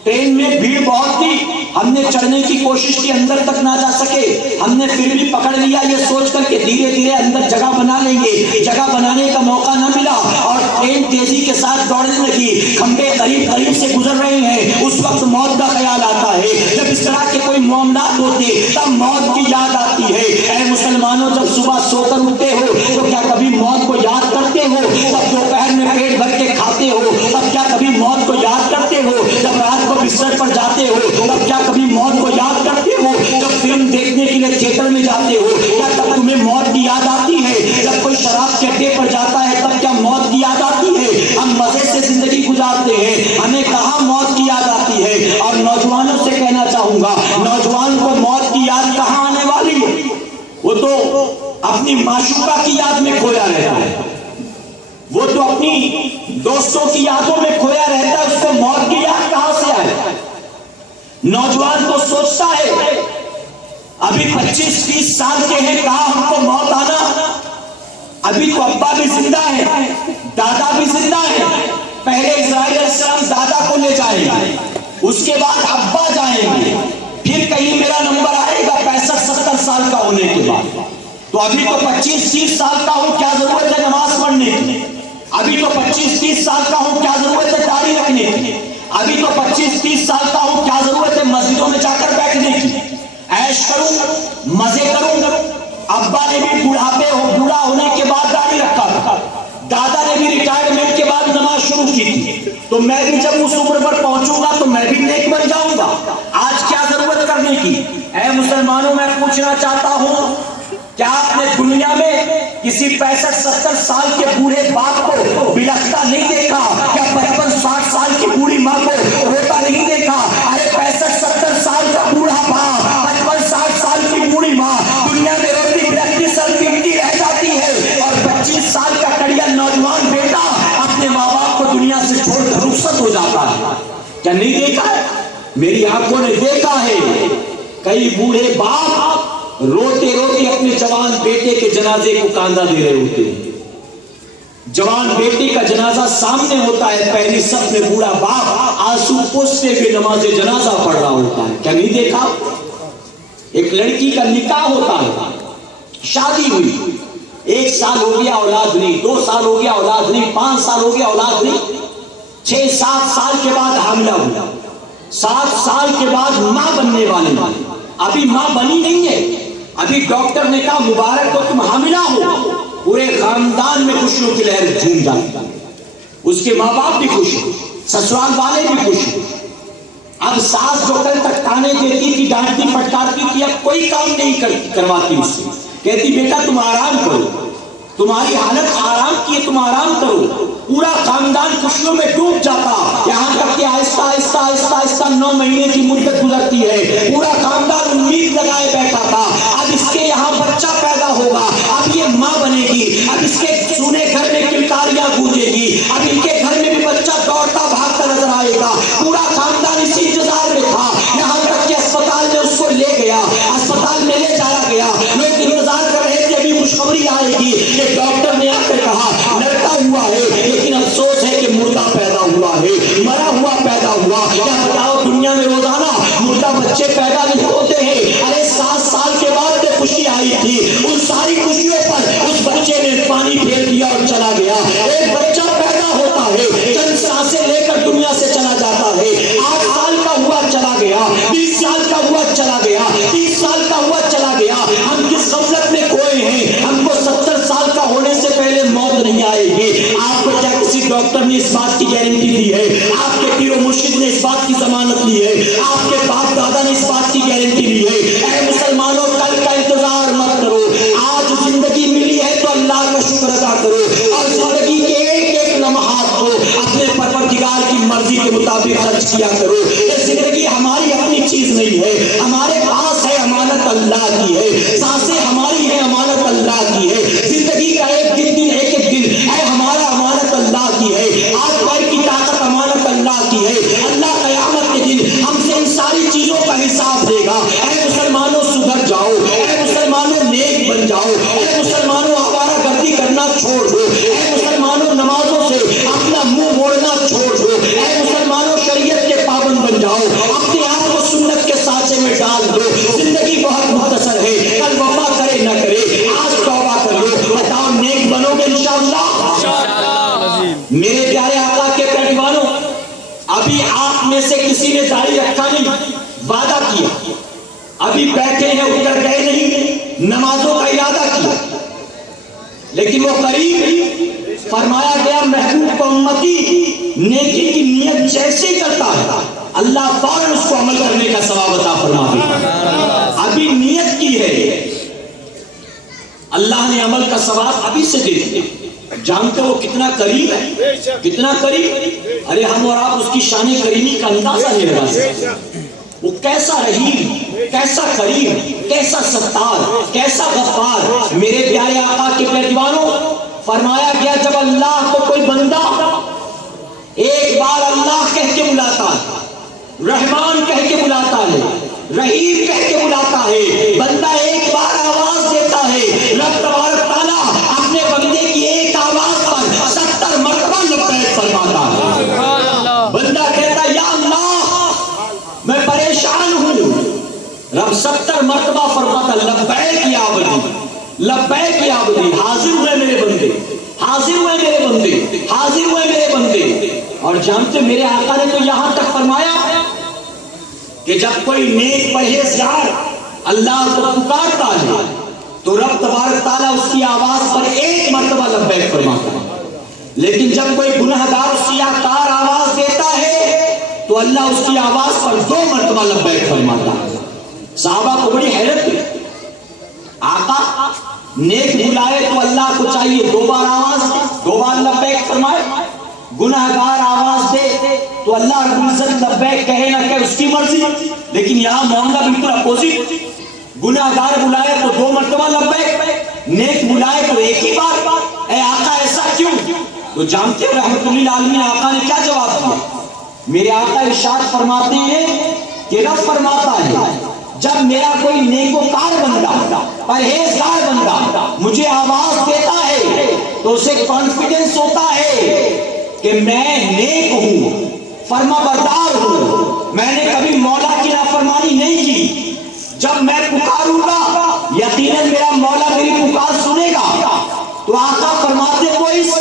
ٹرین میں بھیڑ بہت تھی, ہم نے چڑھنے کی کوشش کی, اندر تک نہ جا سکے. ہم نے پھر بھی پکڑ لیا یہ سوچ کر کہ دھیرے دھیرے اندر جگہ بنا لیں گے. جگہ بنانے کا موقع نہ ملا اور ٹرین تیزی کے ساتھ دوڑنے لگی. کھمبے قریب قریب سے گزر رہے ہیں, اس وقت موت کا خیال آتا ہے. جب اس طرح کے کوئی معاملات ہوتے تب موت کی یاد آتی ہے. اے مسلمانوں, جب صبح سو کر اٹھتے ہو تو کیا کبھی موت کو یاد کرتے ہو؟ جب دوپہر میں پیٹ بھر کے کھاتے ہو تب کیا کبھی موت کو یاد کرتے ہو؟ جب رات کو بستر پر جاتے ہو تب کیا کبھی موت کو یاد کرتے ہو؟ جب فلم دیکھنے کے لیے تھیٹر میں جاتے ہو کیا تب تمہیں موت کی یاد آتی ہے؟ جب کوئی شراب کے اڈے پر جاتا ہے تب کیا موت کی یاد آتی ہے؟ ہم مزے سے زندگی گزارتے ہیں, ہمیں کہاں موت کی یاد آتی ہے؟ اور نوجوانوں سے کہنا چاہوں گا, نوجوان کو موت کی یاد کہاں آنے والی ہے؟ وہ تو اپنی معشوقہ کی یاد میں کھویا رہتا ہے, وہ تو اپنی دوستوں کی یادوں میں کھویا رہتا ہے, اس کو موت کی یاد کہاں سے آئے؟ نوجوان تو سوچتا ہے ابھی 25-30 سال کے ہیں, کہاں ہم کو موت آنا, ابھی تو ابا بھی زندہ ہے, دادا بھی زندہ ہے. پہلے اسرائیل علیہ السلام دادا کو لے جائیں گے, اس کے بعد ابا جائیں گے, پھر کہیں میرا نمبر آئے گا 65-70 سال کا ہونے کے بعد. تو ابھی تو 25-30 سال کا ہوں, کیا ضرورت ہے نماز پڑھنے کی؟ ابھی تو 25-30 سال کا ہوں, کیا ضرورت ہے داڑھی رکھنے کی؟ ابھی تو 25-30 سال کا ہوں, کیا ضرورت ہے مسجدوں میں جا کر بیٹھنے کی؟ عیش کروں, مزے کروں. ابا نے بھی بوڑھا ہونے کے بعد داڑھی رکھا تھا, دادا نے بھی ریٹائرمنٹ کے بعد نماز شروع کی تھی, تو میں بھی جب اس عمر پر پہنچوں گا تو میں بھی نیک بن جاؤں گا. آج کیا ضرورت کرنے کی؟ اے مسلمانوں, میں پوچھنا چاہتا ہوں کیا آپ نے دنیا میں کسی 65-70 سال کے بوڑھے باپ کو بلکتا نہیں دیکھا؟ کیا 55-60 سال کی بوڑھی ماں کو روتا نہیں دیکھا؟ ارے 65-70 سال کا بوڑھا باپ, 55-60 سال کی بوڑھی ماں دنیا میں روتی بلکتی سر پیٹتی رہ جاتی ہے, اور 25 سال کا کڑیا نوجوان بیٹا اپنے ماں باپ کو دنیا سے چھوڑ کر رخصت ہو جاتا ہے. کیا نہیں دیکھا ہے؟ میری آنکھوں نے دیکھا ہے. کئی بوڑھے باپ روتے روتے اپنے جوان بیٹے کے جنازے کو کاندھا دے رہے ہوتے ہیں. جوان بیٹے کا جنازہ سامنے ہوتا ہے, پہلی صف میں بوڑھا باپ آنسو پوچھتے ہوئے نماز جنازہ پڑھ رہا ہوتا ہے. کیا نہیں دیکھا؟ ایک لڑکی کا نکاح ہوتا ہے, شادی ہوئی, 1 سال ہو گیا اولاد نہیں, 2 سال ہو گیا اولاد نہیں, 5 سال ہو گیا اولاد نہیں, 6-7 سال کے بعد حاملہ ہوا, 7 سال کے بعد ماں بننے والے, ابھی ماں بنی نہیں ہے, ابھی ڈاکٹر نے کہا مبارک ہو تم حاملہ ہو. پورے خاندان میں خوشیوں کی لہر جھوم جاتی. اس کے ماں باپ بھی خوش ہیں، سسرال والے بھی خوش ہیں۔ اب ساس جو کل تک تانے دیتی تھی، ڈانٹتی پھٹکارتی تھی، اب کوئی کام نہیں کرواتی اس سے، کہتی بیٹا تم آرام کرو، تمہاری حالت آرام کی ہے، تم آرام کرو۔ پورا خاندان خوشیوں میں ڈوب جاتا، یہاں تک کہ آہستہ آہستہ آہستہ آہستہ 9 مہینے کی مدت گزرتی ہے، پورا خاندان امید لگائے بیٹھا تھا اب اس کے یہاں بچہ پیدا ہوگا، اب یہ ماں بنے گی، اب اس کے سونے گھر میں کلکاریاں گونجے گی، اب ان کے گھر میں بھی بچہ دوڑتا بھاگتا نظر آئے گا۔ پورا خاندان اسی انتظار میں تھا، یہاں تک کہ اسپتال میں اس کو لے گیا، اسپتال میں لے جایا گیا، لوگ انتظار کر رہے تھے ابھی خوشخبری آئے گی کہ ڈاکٹر نے آ کر کہا لڑکا ہوا ہے، لیکن افسوس ہے کہ مردہ پیدا ہوا ہے، مرا ہوا پیدا ہوا۔ کیا بتاؤ، دنیا میں روزانہ مردہ بچے پیدا نہیں ہوتے ہیں۔ ارے 7 سال کے بعد میں خوشی آئی تھی، ان ساری خوشیوں پر اس بچے نے پانی پھیر دیا اور چلا گیا۔ ایک بچہ پیدا ہوتا ہے، چند سانسیں لے کر دنیا سے چلا جاتا ہے، 8 سال کا ہوا چلا گیا، 20 سال کا ہوا چلا گیا، 30 سال کا ہوا چلا گیا۔ ہم کس غفلت میں کھوئے ہیں، ہم کو 70 سال کا ہونے سے پہلے موت نہیں آئے گی۔ آپ کو کیا کسی ڈاکٹر نے اس بات کی گارنٹی دی ہے؟ آپ کے پیر و مرشد نے اس بات کی ضمانت لی ہے؟ آپ کے باپ دادا نے اس بات کی گارنٹی لی ہے؟ اے مسلمانوں، کل کا انتظار مت کرو، آج زندگی ملی ہے تو اللہ کا شکر ادا کرو، اور زندگی کے ایک ایک لمحات کو اپنے پروردگار کی مرضی کے مطابق خرچ کیا کرو۔ یہ زندگی ہماری اپنی چیز نہیں ہے، ہمارے پاس ہے، امانت اللہ کی ہے، سانسیں ہماری ہیں، امانت اللہ کی ہے، زندگی کا ایک دن ایک ایک دن ہے ہمارا، امانت اللہ کی ہے، آج پیر کی طاقت امانت اللہ کی ہے۔ اللہ قیامت کے دن ہم سے ان ساری چیزوں کا حساب دے گا۔ اے مسلمانوں سدھر جاؤ، اے مسلمانوں نیک بن جاؤ، اے مسلمانوں آوارہ گردی کرنا چھوڑ دو، اے مسلمانوں نمازوں سے اپنا منہ موڑنا چھوڑ دو، اے مسلمانوں شریعت کے پابند بن جاؤ، اپنے آپ کو سنت کے سانچے میں ڈال دو۔ زندگی بہت مختصر ہے، کل وفا کرے نہ کرے، آج توبہ کر لو، بتاؤ نیک بنو گے انشاءاللہ؟ میرے پیارے آقا کے پیروانوں، ابھی آپ میں سے کسی نے داڑھی رکھا نہیں، وعدہ کیا، ابھی بیٹھے ہیں اٹھ کر گئے نہیں، نمازوں کا ارادہ کیا، لیکن وہ قریب فرمایا گیا محبوب کو امتی نیکی کی نیت جیسے کرتا ہے اللہ فوراً اس کو عمل کرنے کا ثواب عطا فرما دے۔ ابھی نیت کی ہے، اللہ نے عمل کا ثواب ابھی سے دے دیا۔ جانتے ہو کتنا قریب ہے، کتنا قریب؟ ارے ہم اور آپ اس کی شان کریمی کا اندازہ نہیں لگا سکتے۔ وہ کیسا رحیم، کیسا کریم، کیسا ستار، کیسا غفار۔ میرے پیارے آقا کے پیروانوں، فرمایا گیا جب اللہ کو کوئی بندہ ایک بار اللہ کہہ کے بلاتا ہے، رحمان کہہ کے بلاتا ہے، رحیم کہہ کے بلاتا ہے، بندہ ایک بار آواز دیتا ہے، رب تبارک تعالیٰ اپنے بندے کی ایک آواز پر 70 مرتبہ لبیک فرماتا ہے۔ بندہ کہتا ہے یا اللہ میں پریشان ہوں، رب 70 مرتبہ فرماتا لبیک یا عبدی، لبیک یا عبدی، حاضر ہوئے میرے بندے، حاضر ہوئے میرے بندے، حاضر ہوئے میرے بندے۔ اور جانتے میرے آقا نے تو یہاں تک فرمایا کہ جب کوئی نیک پرہیزگار اللہ کو پکارتا ہے تو رب تبارک تعالیٰ اس کی آواز پر 1 مرتبہ لبیک فرماتا ہے، لیکن جب کوئی گنہگار سیاہکار آواز دیتا ہے تو اللہ اس کی آواز پر 2 مرتبہ لبیک فرماتا ہے۔ صحابہ کو بڑی حیرت ہوئی، آقا نیک بلائے تو اللہ کو چاہیے 2 بار آواز دے، 2 بار لبیک فرمائے، گناہگار آواز دے تو اللہ رب العزت لبیک کہے نہ کہ اس کی مرضی، لیکن یہاں معاملہ بالکل اپوزٹ، گناہگار بلائے تو 2 مرتبہ لبیک، نیک بلائے تو 1 ہی بار۔ اے آقا ایسا کیوں؟ تو جانتے ہو رحمت اللہ عالمین آقا نے کیا جواب دیا؟ میرے آقا ارشاد فرماتے ہیں کہ رب فرماتا ہے جب میرا کوئی نیکوکار بندہ، پرہیزگار بندہ مجھے آواز دیتا ہے تو اسے کانفیڈنس ہوتا ہے کہ میں نیک ہوں، فرما بردار ہوں، میں نے کبھی مولا کی نافرمانی نہیں کی، جب میں پکاروں گا یقیناً میرا مولا میری پکار سنے گا۔ تو آقا فرماتے وہ اس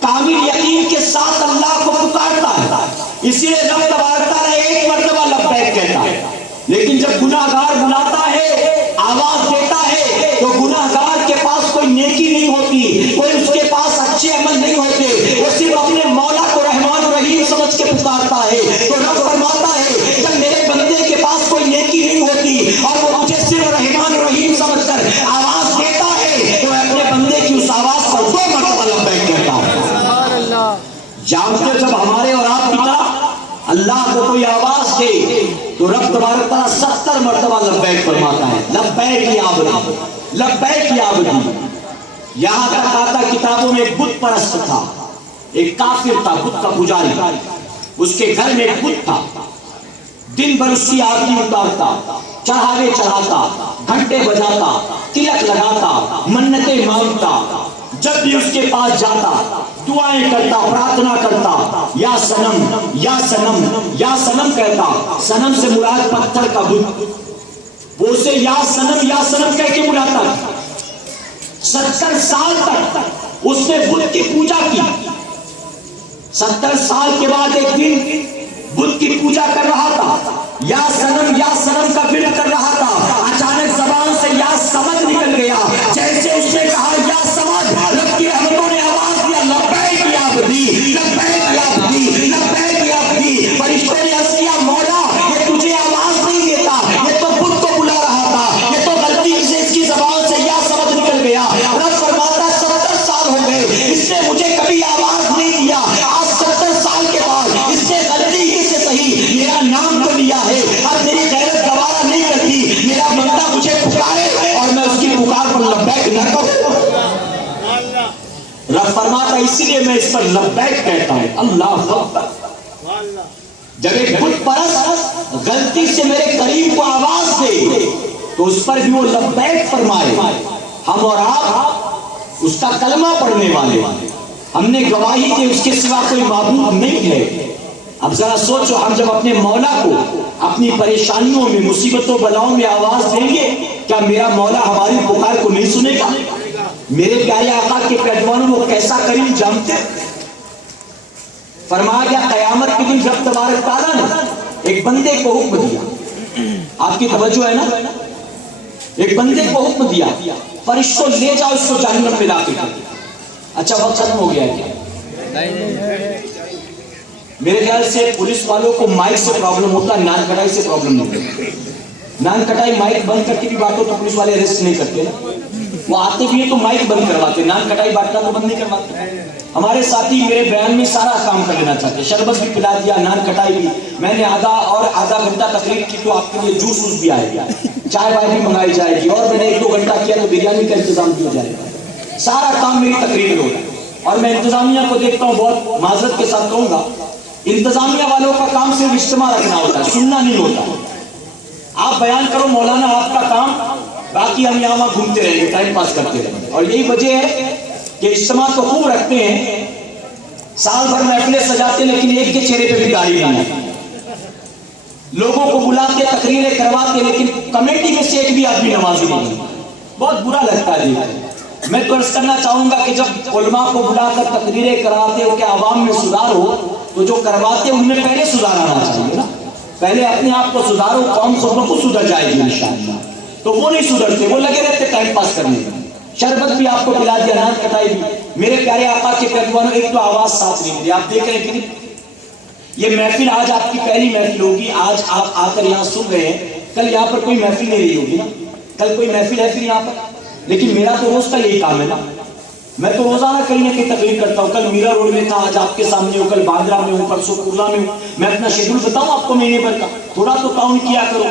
کامل یقین کے ساتھ اللہ کو پکارتا ہے، اسی لیے رب تبارک تعالیٰ 1 مرتبہ لبیک کہتا ہے، لیکن جب گناہگار بلاتا ہے، آواز دیتا ہے تو گناہگار کے پاس کوئی نیکی نہیں ہوتی، کوئی اس کے پاس اچھے عمل نہیں ہوتے، وہ صرف اپنے مولا جانتے جب ہمارے اور آپ کی طرح اللہ کو کوئی آواز دے تو رب تبارک تعالیٰ 70 مرتبہ لبیک فرماتا ہے، لبیک یا عبدی، لبیک یا عبدی۔ یہاں تک آتا کتابوں میں ایک بت پرست تھا، ایک کافر تھا، بت کا پجاری، اس کے گھر میں ایک بت تھا، دن بھر اس کی آرتی اتارتا، چڑھاوے چڑھاتا، گھنٹے بجاتا، تلک لگاتا، منتیں مانگتا، جب بھی اس کے پاس جاتا دعائیں کرتا، پرارتھنا کرتا، یا صنم یا صنم یا صنم کہتا۔ صنم سے مراد پتھر کا بت، وہ اسے یا صنم کہہ کے بلاتا۔ 70 سال تک اس نے بت کی پوجا کی۔ 70 سال کے بعد ایک دن بت کی پوجا کر رہا تھا، یا صنم کا ورد کر رہا تھا، اچانک زبان سے یا سمجھ نکل گیا۔ جیسے اس نے کہا یا سمجھ، رب کی رحمتوں نے آواز دیا، لبیک یا عبدی، لبیک یا عبدی، لبیک یا عبدی۔ فرشتوں نے عرض کیا، مولا یہ تجھے آواز نہیں دیتا، یہ تو بت کو بلا رہا تھا، یہ تو غلطی سے اس کی زبان سے یا سمجھ نکل گیا۔ رب فرماتا 70 سال ہو گئے، اس نے مجھے کبھی آواز نہیں دیا، آج 70 سال کے بعد اس نے غلطی ہی سے صحیح میرا نام تو لیا ہے، اب میری غیرت گوارا نہیں کرتی، میرا بندہ مجھے پکارے اور میں اس کی پکار پر لبیک نہ کروں۔ رب فرماتا اسی لیے میں اس پر لبیک کہتا ہوں۔ اللہ اکبر۔ جب ایک بت پرست غلطی سے میرے قریب کو آواز دے تو اس پر بھی وہ لبیک فرمائے۔ ہم اور آپ اس کا کلمہ پڑھنے والے، ہم نے گواہی دی اس کے سوا کوئی معبود نہیں ہے۔ اب ذرا سوچو، ہم جب اپنے مولا کو اپنی پریشانیوں میں، مصیبتوں بلاؤں میں آواز دیں گے، کیا میرا مولا ہماری پکار کو نہیں سنے گا؟ میرے پیارے آقا کے پیروانوں وہ کیسا کریم جانتے؟ فرمایا گیا قیامت کے دن جب تبارک تعالیٰ نے ایک بندے کو حکم دیا، آپ کی توجہ ہے نا، ایک بندے کو حکم دیا، فرشتوں لے جاؤ اس کو جہنم میں داخل کر دیا۔ اچھا وقت ختم ہو گیا ہے کیا؟ میرے خیال سے پولیس والوں کو مائک سے پرابلم ہوتا ہے، نان کٹائی سے پرابلم نہیں ہوتا۔ نان کٹائی مائک بند کر کے بھی بات ہو تو پولیس والے ارسٹ نہیں کرتے، وہ آتے بھی ہیں تو مائک بند کرواتے، نان کٹائی بانٹنا تو بند نہیں کرواتے۔ ہمارے ساتھی میرے بیان میں سارا کام کر لینا چاہتے، شربت بھی پلا دیا، نان کٹائی بھی، میں نے آدھا گھنٹہ تقریر کی تو آپ کے لیے جوس بھی آئے گا، چائے وائے بھی منگائی جائے گی، اور میں نے 1-2 گھنٹہ کیا تو بریانی کا انتظام بھی ہو جائے گا۔ سارا کام میری تقریر میں ہو رہا ہے، اور میں انتظامیہ کو دیکھتا ہوں، بہت معذرت کے ساتھ کہوں گا، انتظامیہ والوں کا کام صرف اجتماع رکھنا ہوتا ہے، سننا نہیں ہوتا۔ آپ بیان کرو مولانا، آپ کا کام، باقی ہم یہاں گھومتے رہیں گے، ٹائم پاس کرتے رہیں گے۔ اور یہی وجہ ہے کہ اجتماع تو خوب رکھتے ہیں، سال بھر محفلیں سجاتے ہیں، لیکن ایک کے چہرے پہ بھی داڑھی نہیں ہے۔ لوگوں کو بلاتے، تقریریں کرواتے، لیکن کمیٹی میں سے ایک بھی آدمی نمازی نہیں ہے۔ بہت برا لگتا ہے دیکھ۔ میں تو عرض کرنا چاہوں گا کہ جب علماء کو بلا کر تقریریں کراتے ہو کہ عوام میں سدھار ہو، تو جو کرواتے ان میں پہلے سدھار آنا چاہیے نا، پہلے اپنے آپ کو سدھارو، قوم خود سدھر جائے گی انشاءاللہ۔ تو وہ نہیں سدھرتے، وہ لگے رہتے ٹائم پاس کرنے میں۔ شربت بھی آپ کو پلا دیا، نان کٹائی بھی۔ میرے پیارے آقا کے پیروانوں ایک تو آواز ساتھ نہیں دی۔ آپ دیکھ رہے ہیں کہ یہ محفل آج آپ کی پہلی محفل ہوگی، آج آپ آ کر یہاں سن رہے ہیں، کل یہاں پر کوئی محفل نہیں رہی ہوگی نا، کل کوئی محفل ہے پھر یہاں پر۔ لیکن میرا تو روز کا یہی کام ہے نا، میں تو روزانہ کہیں نہ کہیں تقریر کرتا ہوں، کل میرا روڈ میں تھا، آج آپ کے سامنے ہوں، کل باندرا میں ہوں، پرسوں کرلا میں ہوں۔ میں اپنا شیڈول بتاؤں آپ کو مہینے بھر کا، تھوڑا تو کاؤنٹ کیا کرو،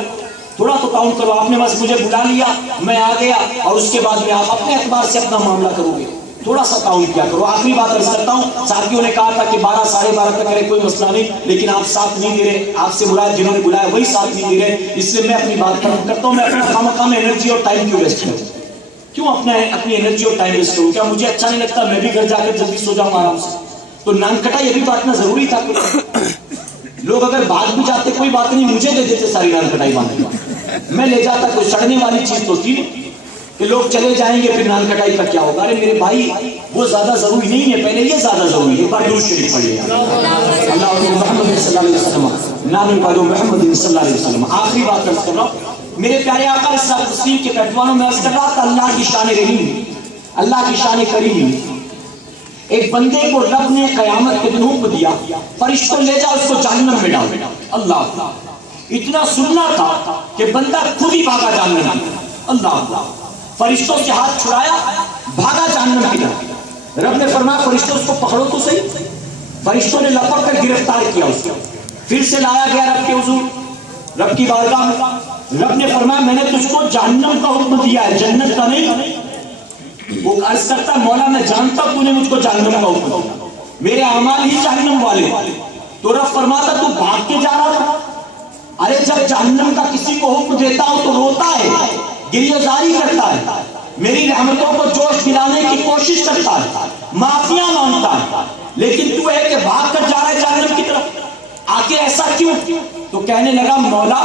تھوڑا تو کاؤنٹ کرو۔ آپ نے بس مجھے بلا لیا، میں آ گیا، اور اس کے بعد میں آپ اپنے اعتبار سے اپنا معاملہ کرو گے، تھوڑا سا کاؤنٹ کیا کرو۔ آخری بات عرض کرتا ہوں، ساتھیوں نے کہا تھا کہ 12 ساڑھے 12 تک کرے، کوئی مسئلہ نہیں، لیکن آپ ساتھ نہیں دے رہے، آپ سے مراد جنہوں نے بلایا وہی ساتھ نہیں دے رہے، اس لیے میں اپنی بات ختم کرتا ہوں۔ میں اپنا خامخواہ میں انرجی اور ٹائم کیوں ویسٹ کروں؟ کیوں اپنی انرجی اور ٹائم ویسٹ کروں؟ کیا مجھے اچھا نہیں لگتا میں بھی گھر جا کر جلدی سو جاؤں آرام سے؟ تو نان کٹائی ابھی بانٹنا ضروری تھا؟ لوگ اگر بات بھی جاتے کوئی بات نہیں، مجھے دے دیتے ساری نان کٹائی باندھنے، میں لے جاتا، کوئی سڑنے والی چیز تو تھی کہ لوگ چلے جائیں گے پھر نان کٹائی کا کیا ہوگا؟ ارے میرے بھائی وہ زیادہ ضروری نہیں ہے، پہلے یہ زیادہ ضروری ہے۔ درود شریف پڑھیے، اللہ محمد صلی اللہ علیہ وسلم، نام پڑھو محمد صلی اللہ علیہ وسلم۔ آخری بات عرض کر رہا ہوں، میرے پیارے آقا اسلام تسلیم کے پیروانوں میں عرض کر رہا تھا، اللہ کی شان رحیم، اللہ کی شان کریم۔ ایک بندے کو رب نے قیامت کے دن حکم دیا، فرشتوں لے جاؤ اس کو جہنم میں ڈال۔ اللہ، اتنا سننا تھا کہ بندہ خود ہی بھاگا جہنم میں۔ اللہ، فرشتوں سے ہاتھ چھڑایا، بھاگا جہنم کی طرف۔ رب نے فرمایا فرشتوں اس کو پکڑو تو صحیح۔ فرشتوں نے لپک کر گرفتار کیا اسے، پھر سے لایا گیا رب کے حضور، رب کی بارگاہ میں۔ رب نے فرمایا میں نے تجھ کو جہنم کا حکم دیا ہے، جنت کا نہیں۔ وہ عرض کرتا ہے مولا میں جانتا تو نے مجھ کو جہنم کا حکم دیا، میرے اعمال ہی جہنم والے۔ تو رب فرماتا تو بھاگ کے جا رہا تھا؟ ارے جب جہنم کا کسی کو حکم دیتا ہوں تو روتا ہے، گریہ زاری کرتا ہے، میری رحمتوں کو جوش دلانے کی کوشش کرتا ہے، معافیاں مانگتا ہے، لیکن تو ہے کہ بھاگ کر جا رہا ہے جہنم کی طرف، آگے ایسا کیوں؟ تو کہنے لگا مولا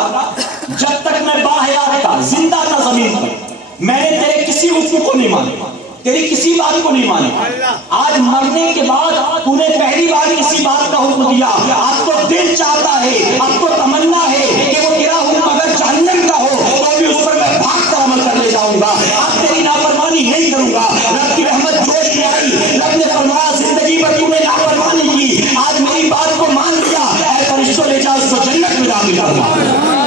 جب تک میں باحیات تھا، زندہ تھا زمین پر، میں نے تیرے کسی حکم کو نہیں مانا، تیری کسی بات کو نہیں مانا، آج مرنے کے بعد تو نے پہلی بار کسی بات کا حکم دیا، اب تو دل چاہتا ہے، اب تو تمنا ہے کہ وہ تیرا حکم اگر جہنم کا ہو تو بھی اس پر میں بھاگ کر عمل کر لے جاؤں گا، اب تیری نافرمانی نہیں کروں گا۔ رب کی رحمت جوش میں آئی، رب نے فرمایا زندگی پر تو نے نافرمانی کی، آج میری بات کو مان لیا، اے فرشتوں لے جا اس کو جنت میں داخل کرنا۔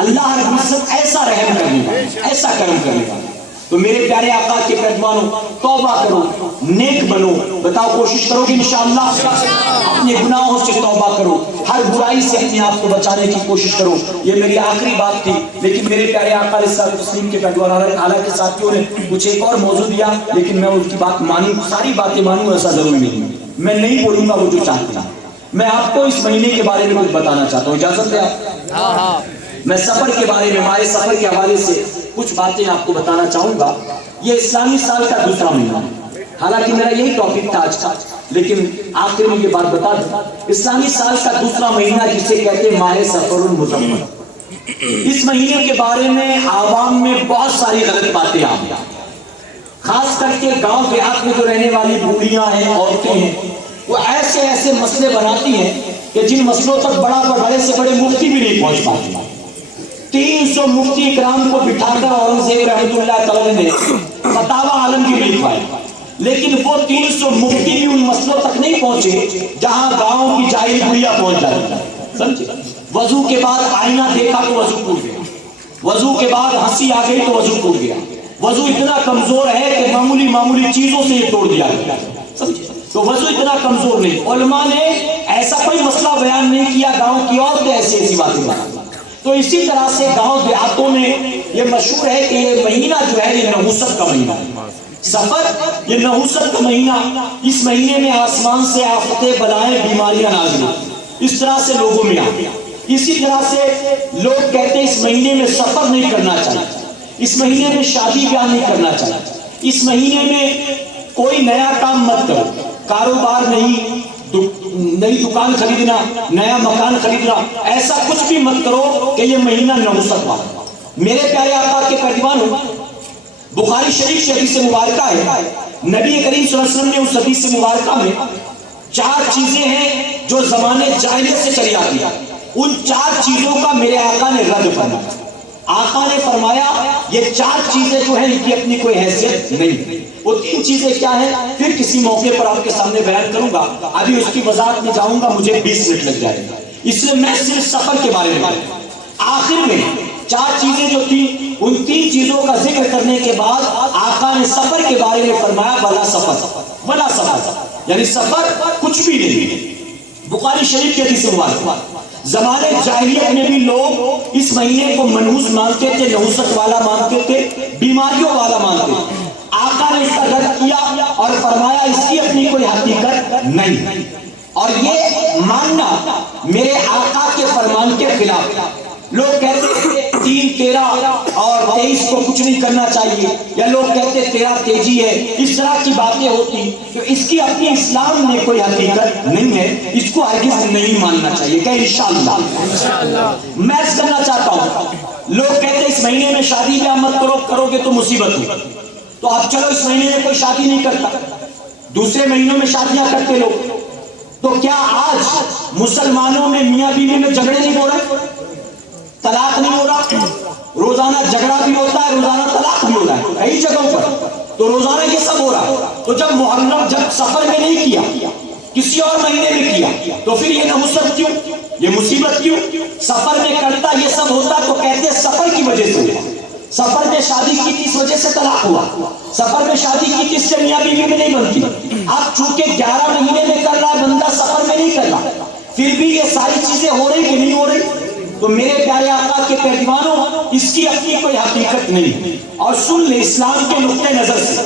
اللہ رب العزت ایسا رحم کرنے والا، ایسا کرم کرنے والا۔ تو میرے پیارے آقا کے پیدوانوں توبہ کرو، نیک بنو، بتاؤ کوشش کرو گے انشاءاللہ؟ اپنے گناہوں سے توبہ کرو، ہر برائی سے اپنے آپ کو بچانے کی کوشش کرو۔ یہ میری آخری بات تھی، لیکن میرے پیارے آقا علیہ الصلوۃ والتسلیم کے پیدوان حالانکہ ساتھیوں نے کچھ ایک اور موضوع دیا، لیکن میں ان کی بات مانوں، ساری باتیں مانوں ایسا ضروری نہیں ہے، میں نہیں بولوں گا وہ جو چاہتے ہیں۔ میں آپ کو اس مہینے کے بارے میں کچھ بتانا چاہتا ہوں، اجازت ہے آپ؟ میں سفر کے بارے میں، ماہ سفر کے حوالے سے کچھ باتیں آپ کو بتانا چاہوں گا۔ یہ اسلامی سال کا دوسرا مہینہ ہے، حالانکہ میرا یہی ٹاپک تھا آج کا، لیکن آخر میں یہ بات بتا دوں، اسلامی سال کا دوسرا مہینہ جسے کہتے ہیں ماہ سفر المظفر، اس مہینے کے بارے میں عوام میں بہت ساری غلط باتیں آ گئی، خاص کر کے گاؤں دیہات میں جو رہنے والی بوڑھیاں ہیں، عورتیں ہیں، وہ ایسے ایسے مسئلے بناتی ہیں کہ جن مسئلوں تک بڑے سے بڑے مفتی بھی نہیں پہنچ پاتے۔ 300 مفتی اکرام کو بٹھا کر اورنگزیب رحمۃ اللہ تعالی نے فتاوی عالمگیر لکھوایا، لیکن وہ 300 مفتی بھی ان مسئلوں تک نہیں پہنچے جہاں گاؤں کی جاہل بڑھیا پہنچ جاتی ہے۔ سمجھے؟ وضو کے بعد آئینہ دیکھا تو وضو ٹوٹ گیا، وضو کے بعد ہنسی آ گئی تو وضو ٹوٹ گیا، وضو اتنا کمزور ہے کہ معمولی چیزوں سے یہ توڑ دیا گیا۔ سمجھے؟ تو وضو اتنا کمزور نہیں۔ علماء نے ایسا کوئی مسئلہ بیان نہیں کیا، گاؤں کی عورتیں ایسی باتیں بناتی۔ تو اسی طرح سے گاؤں دیہاتوں میں یہ مشہور ہے کہ یہ مہینہ جو ہے یہ نحوست کا مہینہ ہے، سفر یہ نحوست کا مہینہ، اس مہینے میں آسمان سے آفتیں، بلائیں، بیماریاں نازل ہوتی، اس طرح سے لوگوں میں آتی۔ اسی طرح سے لوگ کہتے ہیں اس مہینے میں سفر نہیں کرنا چاہیے، اس مہینے میں شادی بیاہ نہیں کرنا چاہیے، اس مہینے میں کوئی نیا کام مت کرو، کاروبار نہیں، نئی دکان خریدنا، نیا مکان خریدنا، ایسا کچھ بھی مت کرو کہ یہ مہینہ نحوست والا۔ میرے پیارے آقا کے پیروانوں، بخاری شریف کی حدیث مبارکہ ہے، نبی کریم صلی اللہ علیہ وسلم نے اس حدیث مبارکہ میں 4 چیزیں ہیں جو زمانے جاہلیت سے چلی آتی ہیں، ان 4 چیزوں کا میرے آقا نے رد فرمایا۔ آقا نے فرمایا یہ 4 چیزیں جو ہیں ان کی اپنی کوئی حیثیت نہیں، وہ 3 چیزیں کیا ہیں پھر کسی موقع پر آپ کے سامنے بیان کروں گا، ابھی اس کی وضاحت میں جاؤں گا مجھے 20 منٹ لگ جائے گا، اس لیے میں صرف سفر کے بارے میں آخر میں 4 چیزیں جو تھیں ان 3 چیزوں کا ذکر کرنے کے بعد آقا نے سفر کے بارے میں فرمایا ولا سفر، یعنی سفر کچھ بھی نہیں۔ بخاری شریف کے حدیث مبارک، زمانے جاہلیت میں بھی لوگ اس مہینے کو منحوس مانتے تھے، نحوست والا مانتے تھے، بیماریوں والا مانتے تھے۔ آقا نے اس کا رد کیا اور فرمایا اس کی اپنی کوئی حقیقت نہیں، اور یہ ماننا میرے آقا کے فرمان کے خلاف۔ لوگ کہتے ہیں 3, 13 اور 23 کو کچھ نہیں کرنا چاہیے، یا لوگ کہتے 13 تیجی ہے، اس طرح کی باتیں ہوتی، تو اس کی اپنی اسلام میں کوئی حقیقت نہیں ہے، اس کو ہرگز نہیں ماننا چاہیے کہ انشاءاللہ۔ میں اس کرنا چاہتا ہوں، لوگ کہتے ہیں اس مہینے میں شادی بیاہ مت کرو، کرو گے تو مصیبت ہو، تو اب چلو اس مہینے میں کوئی شادی نہیں کرتا، دوسرے مہینوں میں شادیاں کرتے لوگ، تو کیا آج مسلمانوں میں میاں بیوی میں جھگڑے نہیں ہو رہے، طلاق نہیں ہو رہا، روزانہ جھگڑا بھی ہوتا ہے، روزانہ طلاق بھی ہوتا ہے کئی جگہوں پر، تو روزانہ یہ سب ہو رہا ہے، تو جب محرم جب سفر میں نہیں کیا، کسی اور مہینے میں کیا، تو پھر یہ نحوست کیوں، یہ مصیبت کیوں؟ سفر میں ہوتا یہ سب ہوتا تو کہتے سفر کی وجہ سے ہوا، سفر میں شادی کی تھی اس وجہ سے طلاق ہوا، سفر میں شادی کی تھی اس سے میاں بیوی میں نہیں بنتی. اب چونکہ 11 مہینے میں کر رہا ہے بندہ، سفر میں نہیں کر رہا، پھر بھی یہ ساری چیزیں ہو رہی کہ نہیں ہو رہی؟ تو میرے پیارے آقا کے پیروانوں اس کی اپنی کوئی حقیقت نہیں. اور سن لے اسلام کے نقطۂ نظر سے،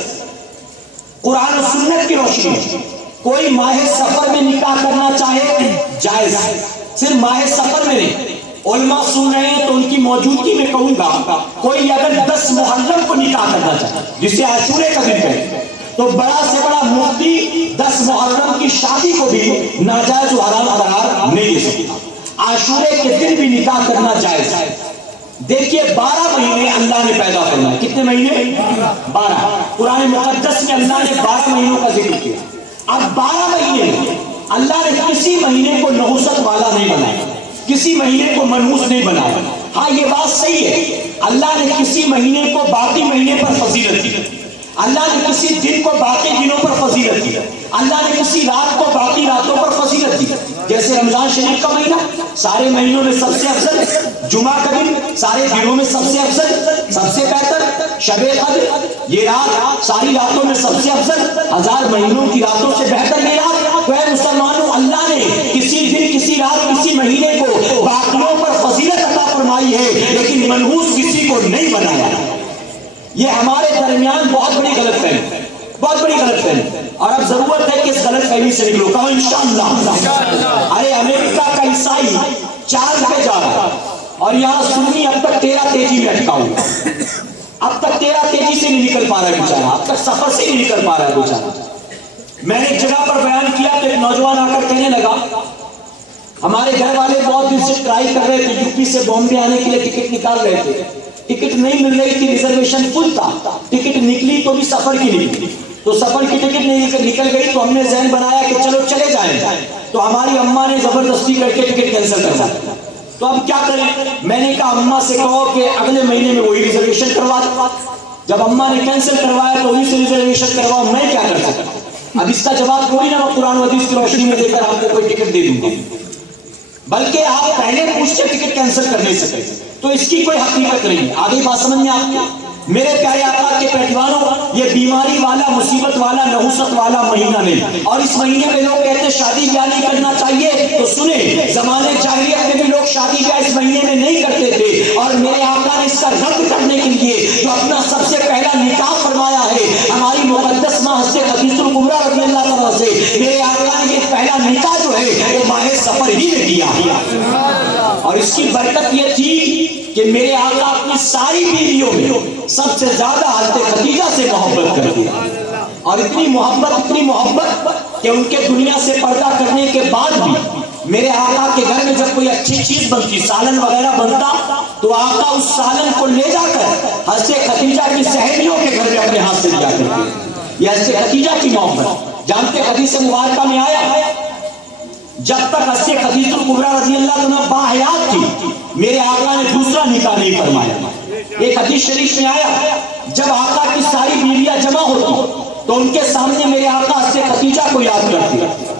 قرآن و سنت کی روشنی میں کوئی ماہ سفر میں نکاح کرنا چاہے جائز ہے، صرف ماہ سفر میں نہیں. علماء سن رہے ہیں تو ان کی موجودگی میں کہوں گا، کوئی اگر 10 محرم کو نکاح کرنا چاہے جسے عاشورے کا دن کہتے ہیں، تو بڑا سے بڑا مفتی 10 محرم کی شادی کو بھی ناجائز و حرام قرار نہیں دے سکتا. عاشورے کے دن بھی نکاح کرنا جائز ہے. دیکھیے 12 مہینے اللہ نے پیدا فرمائے. کتنے مہینے؟ 12. قرآن مقدس میں اللہ نے 12 مہینوں کا ذکر کیا. اب 12 مہینے میں اللہ نے کسی مہینے کو نحوست والا نہیں بنایا، کسی مہینے کو منحوس نہیں بنایا. ہاں یہ بات صحیح ہے، اللہ نے کسی مہینے کو باقی مہینے پر فضیلت دی، اللہ نے کسی دن کو باقی دنوں پر فضیلت دی، اللہ نے کسی رات کو باقی راتوں پر فضیلت دی. جیسے رمضان شریف کا مہینہ سارے مہینوں میں سب سے افضل، جمعہ کا دن سارے دنوں میں سب سے افضل، سب سے بہتر، شب قدر یہ رات ساری راتوں میں سب سے افضل، 1000 مہینوں کی راتوں سے بہتر یہ رات. تو اے مسلمانوں، اللہ نے کسی دن کسی رات کسی مہینے کو باقیوں پر فضیلت عطا فرمائی ہے، لیکن منحوس کسی کو نہیں بنایا. یہ ہمارے درمیان بہت بڑی غلط فہمی، بہت بڑی غلط فہمی. اور اب ضرورت ہے کہ اس غلط فہمی سے نکلو. کہو انشاءاللہ. ارے امریکہ کا عیسائی چاند پہ جا رہا ہے اور یہاں سنی اب تک 13 تیزی میں اٹکا ہوا، اب تک 13 تیزی سے نہیں نکل پا رہا ہے بیچارہ، اب تک سفر سے نہیں نکل پا رہا ہے بیچارہ. میں نے ایک جگہ پر بیان کیا تو ایک نوجوان آ کر کہنے لگا ہمارے گھر والے بہت دن سے ٹرائی کر رہے تھے، یو پی سے بامبے آنے کے لیے ٹکٹ نکال رہے تھے، ٹکٹ نہیں مل رہی تھی، ریزرویشن فل تھا، ٹکٹ نکلی تو بھی سفر کی نکلی. تو سفر کی ٹکٹ نہیں نکل گئی تو ہم نے ذہن بنایا کہ چلو چلے جائیں. تو ہماری اماں نے زبردستی کر کے ٹکٹ کینسل کروا. تو اب کیا کریں؟ میں نے کہا اماں سے کہو کہ اگلے مہینے میں وہی ریزرویشن کروا دو. جب اماں نے کینسل کروایا تو وہی سے ریزرویشن کرواؤ، میں کیا کر سکتا؟ اب اس کا جواب کوئی نہ میں قرآن و حدیث کی روشنی میں دے کر آپ کو کوئی ٹکٹ دے دوں گا، بلکہ آپ پہلے پوچھتے ٹکٹ کینسل کرنے سے پہلے. تو اس کی کوئی حقیقت نہیں. آگے بات سمجھ میں آپ کو؟ میرے پیارے آقا کے پیروانوں، یہ بیماری والا، مصیبت والا، نحوست والا مہینہ نہیں. اور اس مہینے میں لوگ کہتے ہیں شادی بیاہ نہیں کرنا چاہیے. تو سنیں، زمانے جاہلیت میں بھی لوگ شادی بیاہ اس مہینے میں نہیں کرتے تھے، اور میرے آقا نے اس کا رد کرنے کے لیے جو اپنا سب سے پہلا نکاح فرمایا ہے ہماری مقدس ماں حضرت خدیجہ الکبریٰ رضی اللہ عنہا سے، میرے آقا نے یہ پہلا نکاح جو ہے وہ ماہ سفر ہی میں کیا. اور اس کی برکت یہ تھی کہ میرے آقا اپنی ساری بیویوں میں سب سے زیادہ حضرت خدیجہ سے محبت کرتے ہیں، اور اتنی محبت کہ ان کے دنیا سے پردہ کرنے کے بعد بھی میرے آقا کے گھر میں جب کوئی اچھی چیز بنتی، سالن وغیرہ بنتا، تو آقا اس سالن کو لے جا کر حضرت خدیجہ کی سہیلیوں کے گھر میں اپنے ہاتھ سے دیا کرتے. یہ حضرت خدیجہ کی محبت. جانتے حدیث مبارکہ میں آیا جب تک حضرت خدیجہ الکبریٰ رضی اللہ عنہا باحیات تھی میرے آقا نے دوسرا نکاح نہیں فرمایا. ایک حدیث شریف میں آیا جب آقا کی ساری بیویاں جمع ہوتی تو ان کے سامنے میرے آقا حضرت خدیجہ کو یاد کرتے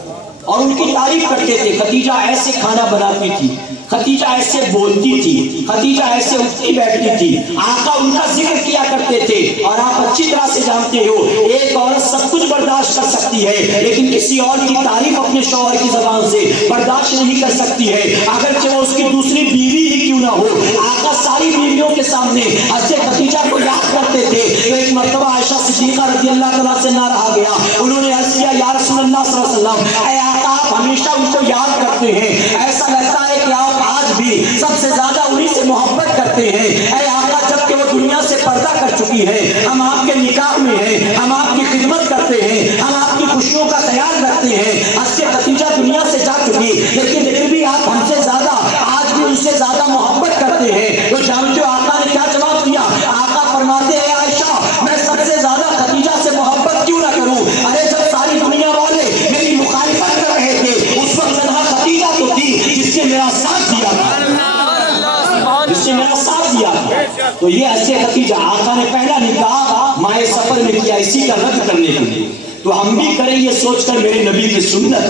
اور ان کی تعریف کرتے تھے. خدیجہ ایسے کھانا بناتی تھی، خدیجہ ایسے بولتی تھی، خدیجہ ایسے اٹھتی بیٹھتی تھی. آقا ان کا ذکر کیا کرتے تھے. اور آپ اچھی طرح سے جانتے ہو ایک عورت سب کچھ برداشت کر سکتی ہے لیکن کسی اور کی تعریف اپنے شوہر کی زبان سے برداشت نہیں کر سکتی ہے، اگرچہ وہ اس کی دوسری بیوی ہی کیوں نہ ہو. آقا ساری بیویوں کے سامنے حضرت خدیجہ کو یاد کرتے تھے. تو ایک مرتبہ عائشہ صدیقہ رضی اللہ تعالیٰ سے نہ رہا گیا، انہوں نے عرض کیا یا رسول اللہ صلی اللہ علیہ وسلم، اے آقا آپ ہمیشہ ان کو یاد کرتے ہیں، ایسا لگتا ہے کہ آپ آج بھی سب سے زیادہ انہی سے محبت کرتے ہیں. اے آقا جب کہ وہ دنیا سے پردہ کر چکی ہے، ہم آپ کے نکاح میں ہیں، ہم آپ کی خدمت کرتے ہیں، ہم آپ کی خوشیوں کا خیال رکھتے ہیں. حضرت خدیجہ دنیا سے جا چکی لیکن پھر بھی آپ ہم سے زیادہ آج بھی ان سے زیادہ محبت کرتے ہیں. تو جانتے ہو آقا نے کیا جواب دیا؟ آقا فرماتے ہیں عائشہ میں سب سے زیادہ خدیجہ سے محبت کیوں نہ کروں؟ ارے جب ساری دنیا والے میری مخالفت کر رہے تھے اس وقت تنہا خدیجہ تو تھی جس نے میرا ساتھ دیا تھا، جس نے میرا ساتھ دیا تھا. تو یہ حضرت خدیجہ آقا نے پہلا نکاح ماہ سفر میں کیا اسی کا رد کرنے کے لیے. تو ہم بھی کریں یہ سوچ کر میرے نبی کی سنت،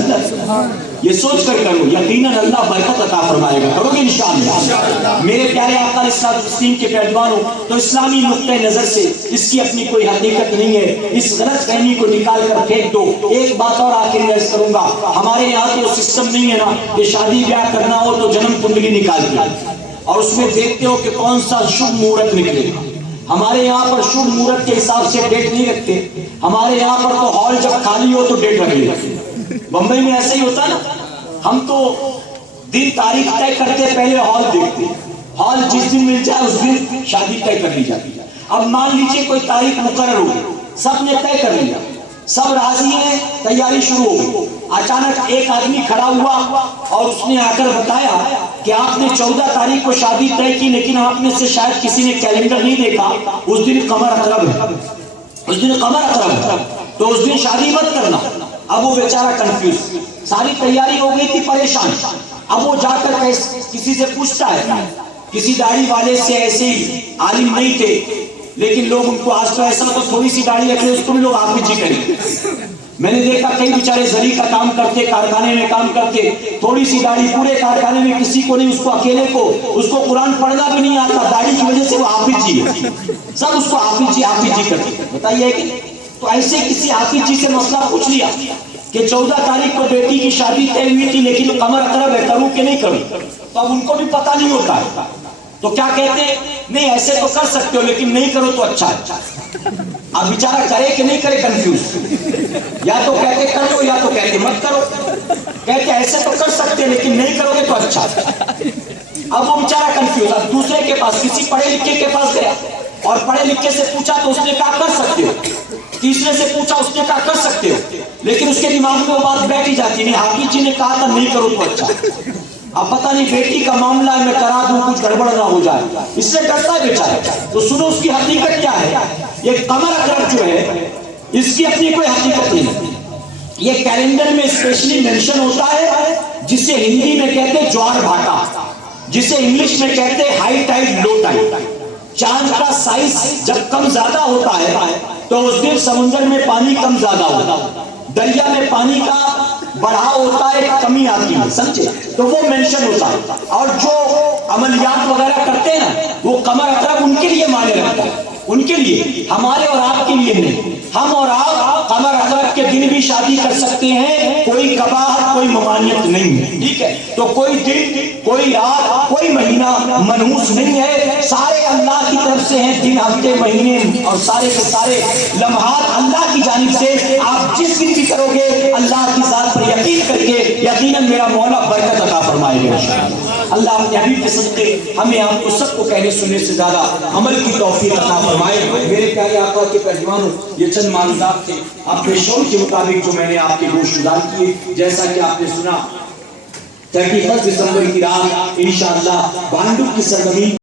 یہ سوچ کر کرو، یقیناً اللہ برکت عطا فرمائے گا. کرو گے انشاءاللہ؟ میرے پیارے آقا علیہ الصلوۃ والتسلیم کے پہلوانوں، تو اسلامی نقطۂ نظر سے اس کی اپنی کوئی حقیقت نہیں ہے، اس غلط فہمی کو نکال کر پھینک دو. ایک بات اور آخر میں عرض کروں گا، ہمارے یہاں تو سسٹم نہیں ہے نا کہ شادی بیاہ کرنا ہو تو جنم کنڈلی نکال کے اور اس میں دیکھتے ہو کہ کون سا شبھ مہورت نکلے. ہمارے یہاں پر شبھ مہورت کے حساب سے ڈیٹ نہیں رکھتے. ہمارے یہاں پر تو ہال جب خالی ہو تو ڈیٹ رکھ لیتے. بمبئی میں ایسے ہی ہوتا نا، ہم تو دن تاریخ طے کرتے پہلے ہال دیکھتے، ہال جس دن مل جائے اس دن شادی طے کر لی جاتی. اب مان لیجیے کوئی تاریخ مقرر ہو گئی، سب نے طے کر لیا، سب راضی ہیں، تیاری شروع ہو گئی. اچانک ایک آدمی کھڑا ہوا اور اس نے آ کر بتایا کہ آپ نے 14 تاریخ کو شادی طے کی، لیکن آپ میں سے شاید کسی نے کیلنڈر نہیں دیکھا، اس دن قمر اقرب ہے، اس دن قمر اقرب ہے، تو اس دن شادی مت کرنا. اب وہ بیچارہ کنفیوز، ساری تیاری ہو گئی تھی، پریشان. اب وہ جا کر کسی سے پوچھتا ہے، کسی داڑھی والے سے، ایسے ہی عالم نہیں تھے لیکن لوگ ان کو آج تو ایسا تو تھوڑی سی داڑھی رکھے اس کو بھی لوگ حافظ جی کریں. میں نے دیکھا کئی بیچارے زری کا کام کرتے، کارخانے میں کام کرتے، تھوڑی سی داڑھی، پورے کارخانے میں کسی کو نہیں، اس کو اکیلے کو، اس کو قرآن پڑھنا بھی نہیں آتا، داڑھی کی وجہ سے وہ حافظ جی ہے، سب اس کو حافظ جی کرتے. بتائیے کہ تو ایسے کسی حافظ جی سے مسئلہ پوچھ لیا کہ 14 تاریخ کو بیٹی کی شادی طے ہوئی تھی لیکن قمر اقرب ہے، کروں کہ نہیں کروں؟ تو اب ان کو بھی پتہ نہیں ہوتا ہے، تو کیا کہتے ہیں، نہیں ایسے تو کر سکتے ہو لیکن نہیں کرو تو اچھا ہے. اب بیچارہ کرے کہ نہیں کرے، کنفیوز، یا تو کہتے کر لو یا تو کہتے مت کرو. کہتے ایسے تو کر سکتے لیکن نہیں کرو گے تو اچھا ہے. اب وہ بیچارہ کنفیوز. اب دوسرے کے پاس، کسی پڑھے لکھے کے پاس گیا اور پڑھے لکھے سے پوچھا تو اس نے کہا کر سکتے ہو. تیسرے سے پوچھا، اس نے کہا کر سکتے ہو، لیکن اس کے دماغ میں وہ بات بیٹھ ہی جاتی ہے، حافظ جی نے کہا تھا نہیں کرو تو اچھا. اب پتہ نہیں بیٹی کا معاملہ ہے، میں کرا دوں کچھ گڑبڑ نہ ہو جائے، اس سے ڈرتا ہے بیچارہ. تو سنو اس کی حقیقت کیا ہے. یہ قمر اقرب جو ہے اس کی اپنی کوئی حقیقت نہیں. یہ کیلنڈر میں اسپیشلی مینشن ہوتا ہے، جسے ہندی میں کہتے ہیں جوار بھاٹا، جسے انگلش میں کہتے ہیں ہائی ٹائڈ لو ٹائڈ. چاند کا سائز جب کم زیادہ ہوتا ہے تو اس دن سمندر میں پانی کم زیادہ ہوتا ہے، دریا میں پانی کا بڑھاؤ ہوتا ہے، کمی آتی ہے، سمجھے؟ تو وہ مینشن ہوتا ہے. اور جو عملیات وغیرہ کرتے ہیں نا، وہ قمر اقرب ان کے لیے مانے رکھتا ہے، ان کے لیے، ہمارے اور آپ کے لیے نہیں. ہم اور آپ قمر اقرب کے دن بھی شادی کر سکتے ہیں، کوئی قباحت، کوئی ممانعت نہیں ہے، ٹھیک ہے؟ تو کوئی دن، کوئی رات، کوئی مہینہ منحوس نہیں ہے، سارے اللہ کی طرف سے ہیں. دن، ہفتے، مہینے اور سارے کے سارے لمحات اللہ کی جانب سے. آپ جس دن بھی کرو گے اللہ کی ذات پر یقین کر کے یقیناً میرا مولا برکت عطا فرمائے گا انشاءاللہ. اللہ اپنے حبیب کے صدقے ہمیں آپ کو سب کو کہنے سننے سے زیادہ عمل کی توفیق عطا فرمائے. میرے پیارے آقا کے پہلوانوں، یہ چند معلومات تھے اپنے شعور کے مطابق جو میں نے آپ کے گوش گزار کیے. جیسا کہ آپ نے سنا 31 دسمبر کی رات انشاءاللہ بانڈو کی سرزمین